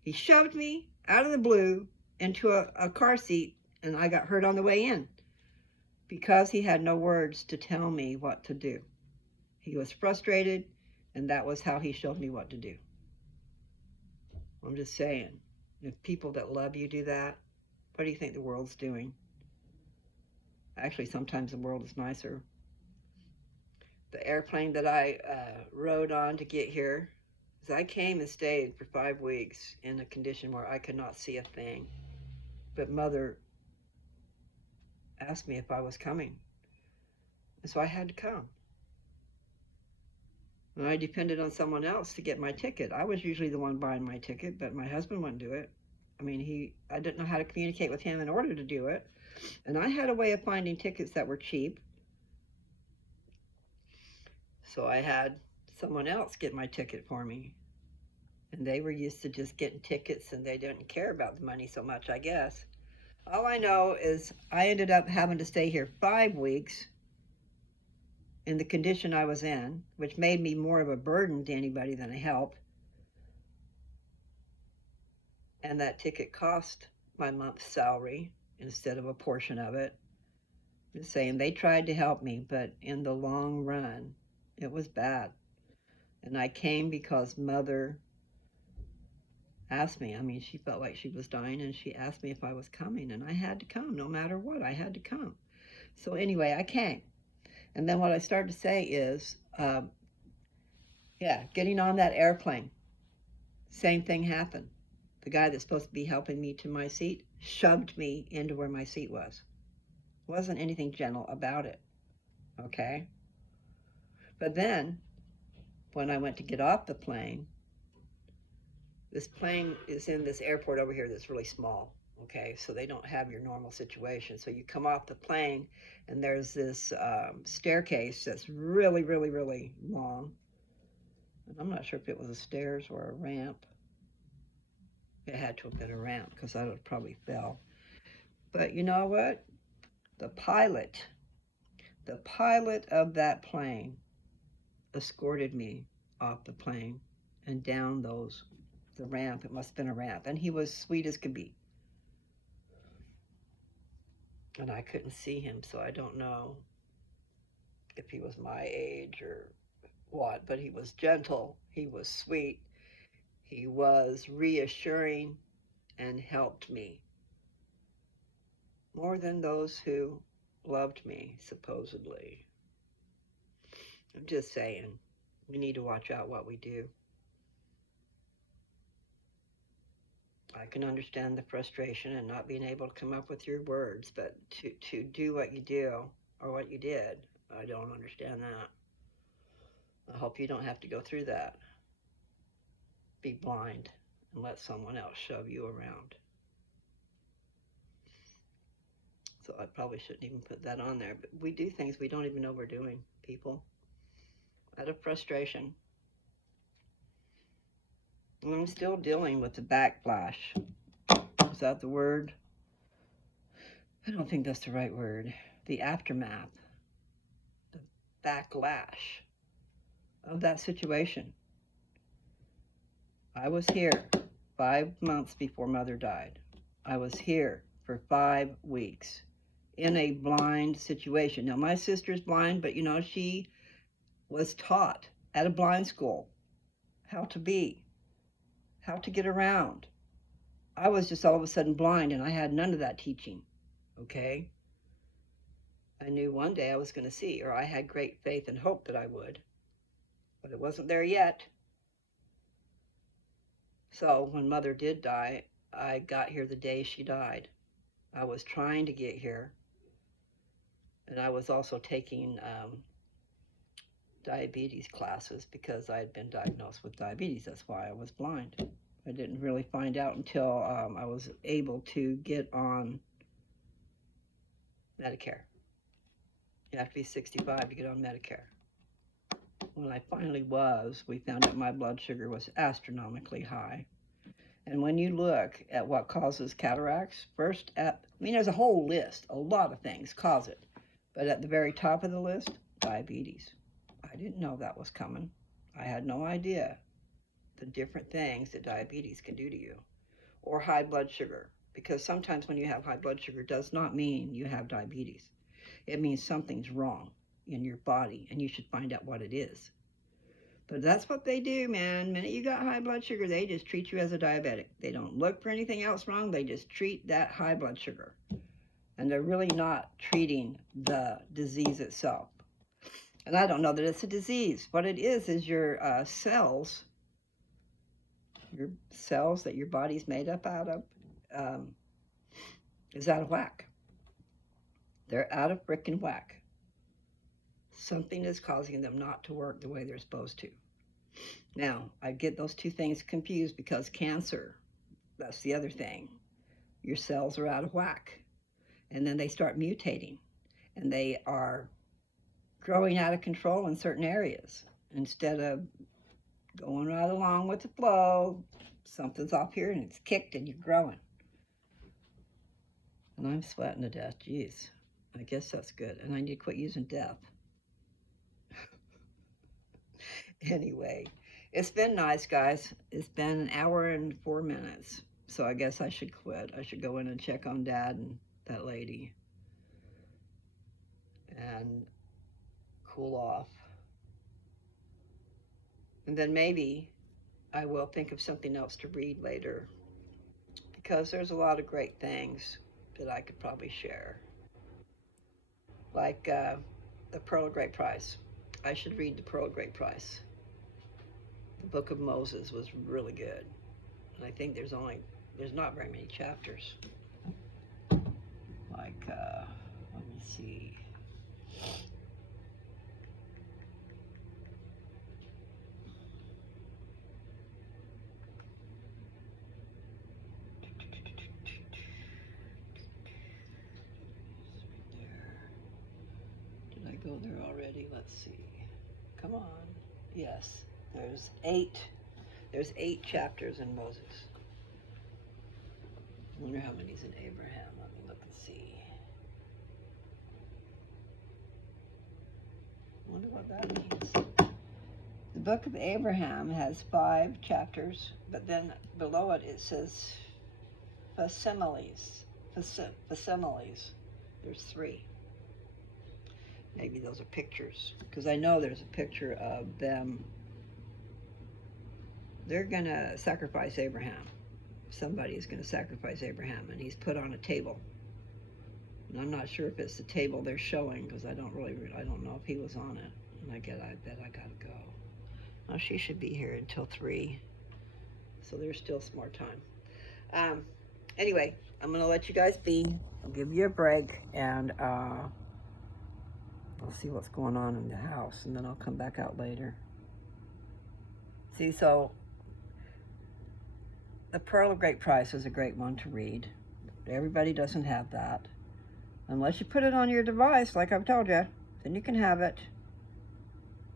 He shoved me out of the blue into a car seat, and I got hurt on the way in because he had no words to tell me what to do. He was frustrated, and that was how he showed me what to do. I'm just saying, if people that love you do that, what do you think the world's doing? Actually, sometimes the world is nicer. The airplane that I rode on to get here, I came and stayed for 5 weeks in a condition where I could not see a thing. But Mother asked me if I was coming. And so I had to come. And I depended on someone else to get my ticket. I was usually the one buying my ticket, but my husband wouldn't do it. I mean, I didn't know how to communicate with him in order to do it. And I had a way of finding tickets that were cheap. So I had someone else get my ticket for me. And they were used to just getting tickets and they didn't care about the money so much, I guess. All I know is I ended up having to stay here 5 weeks in the condition I was in, which made me more of a burden to anybody than a help. And that ticket cost my month's salary instead of a portion of it. I'm just saying, they tried to help me, but in the long run, it was bad. And I came because Mother asked me. I mean, she felt like she was dying, and she asked me if I was coming, and I had to come. No matter what, I had to come. So anyway, I came. And then what I started to say is, getting on that airplane, same thing happened. The guy that's supposed to be helping me to my seat shoved me into where my seat was. Wasn't anything gentle about it, okay? But then, when I went to get off the plane, this plane is in this airport over here that's really small. Okay, so they don't have your normal situation. So you come off the plane, and there's this staircase that's really, really, really long. And I'm not sure if it was a stairs or a ramp. It had to have been a ramp because I would have probably fell. But you know what? The pilot, the pilot of that plane escorted me off the plane and down the ramp. It must have been a ramp. And he was sweet as could be. And I couldn't see him, so I don't know if he was my age or what, but he was gentle, he was sweet, he was reassuring, and helped me more than those who loved me, supposedly. I'm just saying, we need to watch out what we do. I can understand the frustration and not being able to come up with your words, but to do what you do or what you did, I don't understand that. I hope you don't have to go through that. Be blind and let someone else shove you around. So I probably shouldn't even put that on there. But we do things we don't even know we're doing, people, out of frustration. And I'm still dealing with the backlash. Is that the word? I don't think that's the right word. The aftermath, the backlash of that situation. I was here 5 months before Mother died. I was here for 5 weeks in a blind situation. Now, my sister's blind, but you know, she was taught at a blind school how to be, how to get around. I was just all of a sudden blind, and I had none of that teaching, okay? I knew one day I was going to see, or I had great faith and hope that I would, but it wasn't there yet. So when Mother did die, I got here the day she died. I was trying to get here, and I was also taking diabetes classes because I had been diagnosed with diabetes. That's why I was blind. I didn't really find out until I was able to get on Medicare. You have to be 65 to get on Medicare. When I finally was, we found out my blood sugar was astronomically high. And when you look at what causes cataracts, there's a whole list, a lot of things cause it. But at the very top of the list, diabetes. I didn't know that was coming. I had no idea the different things that diabetes can do to you. Or high blood sugar. Because sometimes when you have high blood sugar, does not mean you have diabetes. It means something's wrong in your body, and you should find out what it is. But that's what they do, man. The minute you got high blood sugar, they just treat you as a diabetic. They don't look for anything else wrong. They just treat that high blood sugar. And they're really not treating the disease itself. And I don't know that it's a disease. What it is your cells that your body's made up out of, is out of whack. They're out of frickin' whack. Something is causing them not to work the way they're supposed to. Now, I get those two things confused because cancer, that's the other thing. Your cells are out of whack. And then they start mutating. And they are growing out of control in certain areas. Instead of going right along with the flow, something's off here and it's kicked and you're growing. And I'm sweating to death. Jeez. I guess that's good. And I need to quit using death. Anyway, it's been nice, guys. It's been an hour and 4 minutes. So I guess I should quit. I should go in and check on Dad and that lady. And cool off. And then maybe I will think of something else to read later. Because there's a lot of great things that I could probably share. Like the Pearl of Great Price. I should read the Pearl of Great Price. The Book of Moses was really good. And I think there's not very many chapters. Like, let me see. there already? Let's see. Come on. Yes, there's 8. There's 8 chapters in Moses. I wonder how many's in Abraham. Let me look and see. I wonder what that means. The book of Abraham has 5 chapters, but then below it it says facsimiles. Facsimiles. There's 3. Maybe those are pictures, because I know there's a picture of them. They're going to sacrifice Abraham. Somebody is going to sacrifice Abraham, and he's put on a table. And I'm not sure if it's the table they're showing, because I don't know if he was on it. And I bet I gotta go. Well, she should be here until 3, so there's still some more time. Anyway, I'm gonna let you guys be. I'll give you a break, and I'll see what's going on in the house, and then I'll come back out later. See, so The Pearl of Great Price is a great one to read. Everybody doesn't have that. Unless you put it on your device, like I've told you, then you can have it.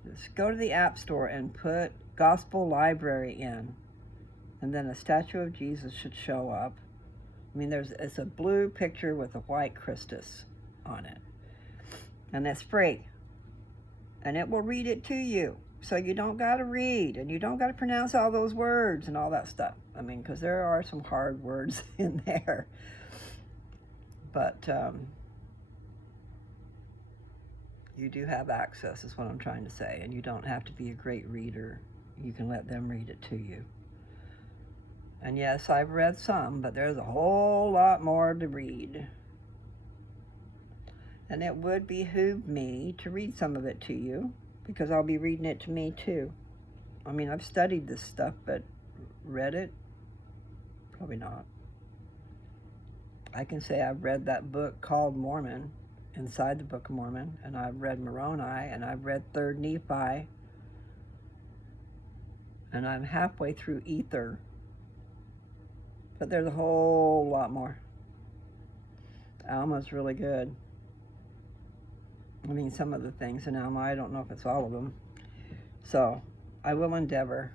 Just go to the App Store and put Gospel Library in, and then a statue of Jesus should show up. I mean, it's a blue picture with a white Christus on it. And it's free. And it will read it to you. So you don't got to read, and you don't got to pronounce all those words and all that stuff. I mean, because there are some hard words in there. But you do have access, is what I'm trying to say. And you don't have to be a great reader. You can let them read it to you. And yes, I've read some, but there's a whole lot more to read. And it would behoove me to read some of it to you, because I'll be reading it to me too. I mean, I've studied this stuff, but read it? Probably not. I can say I've read that book called Mormon, inside the Book of Mormon, and I've read Moroni, and I've read 3rd Nephi, and I'm halfway through Ether. But there's a whole lot more. Alma's really good. I mean, some of the things in Alma, I don't know if it's all of them. So, I will endeavor.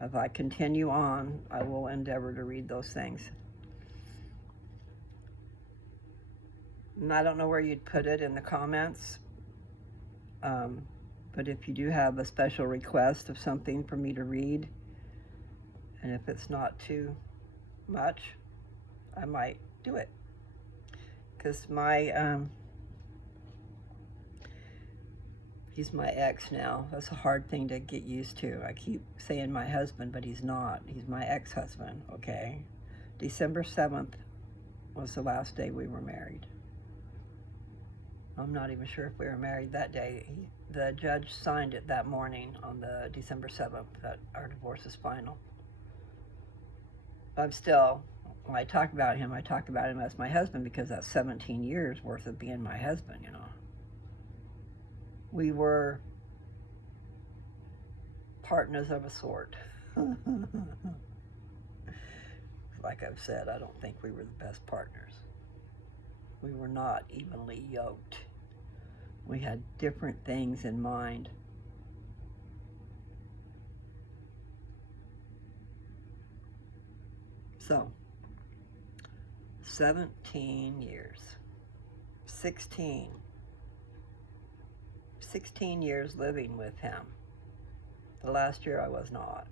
If I continue on, I will endeavor to read those things. And I don't know where you'd put it in the comments. But if you do have a special request of something for me to read, and if it's not too much, I might do it. Because he's my ex now. That's a hard thing to get used to. I keep saying my husband, but he's not. He's my ex-husband, okay? December 7th was the last day we were married. I'm not even sure if we were married that day. The judge signed it that morning on the December 7th that our divorce is final. I'm still, when I talk about him as my husband, because that's 17 years worth of being my husband, you know. We were partners of a sort. Like I've said, I don't think we were the best partners. We were not evenly yoked. We had different things in mind. So, 17 years. 16 years living with him. The last year I was not.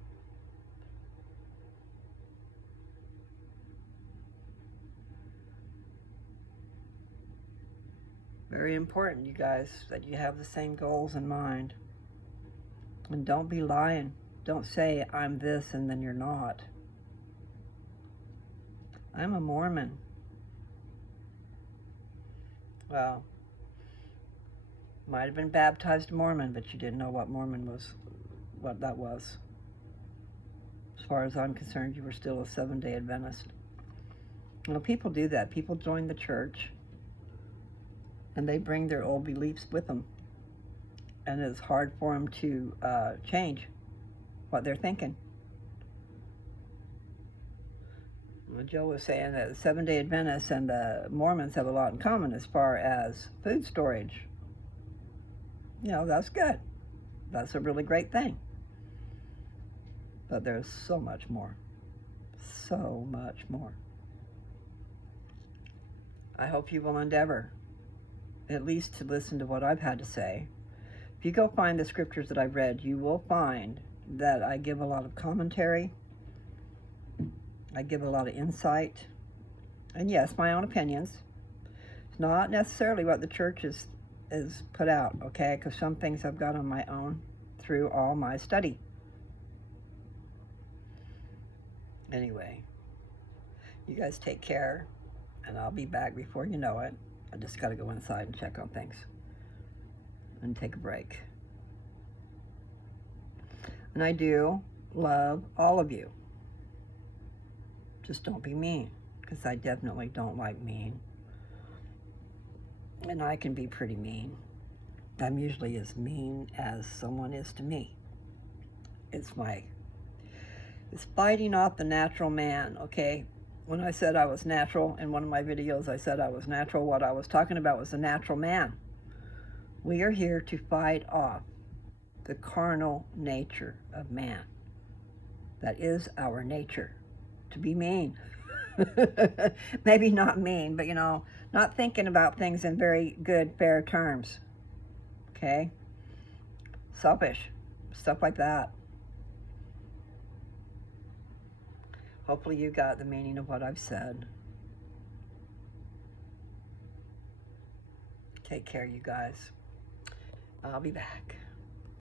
Very important, you guys, that you have the same goals in mind. And don't be lying. Don't say, I'm this, and then you're not. I'm a Mormon. Well, might have been baptized Mormon, but you didn't know what Mormon was, what that was. As far as I'm concerned, you were still a Seventh-day Adventist. You know, people do that. People join the church, and they bring their old beliefs with them. And it's hard for them to change what they're thinking. Well, Joe was saying that the Seventh-day Adventists and the Mormons have a lot in common as far as food storage. That's good. That's a really great thing. But there's so much more. So much more. I hope you will endeavor at least to listen to what I've had to say. If you go find the scriptures that I've read, you will find that I give a lot of commentary. I give a lot of insight. And yes, my own opinions. It's not necessarily what the church is put out, okay? Because some things I've got on my own through all my study. Anyway, you guys take care, and I'll be back before you know it. I just got to go inside and check on things and take a break. And I do love all of you. Just don't be mean, because I definitely don't like mean. And I can be pretty mean. I'm usually as mean as someone is to me. It's fighting off the natural man, okay? When I said I was natural, in one of my videos I said I was natural, what I was talking about was the natural man. We are here to fight off the carnal nature of man. That is our nature, to be mean. Maybe not mean, but not thinking about things in very good, fair terms. Okay? Selfish. Stuff like that. Hopefully you got the meaning of what I've said. Take care, you guys. I'll be back.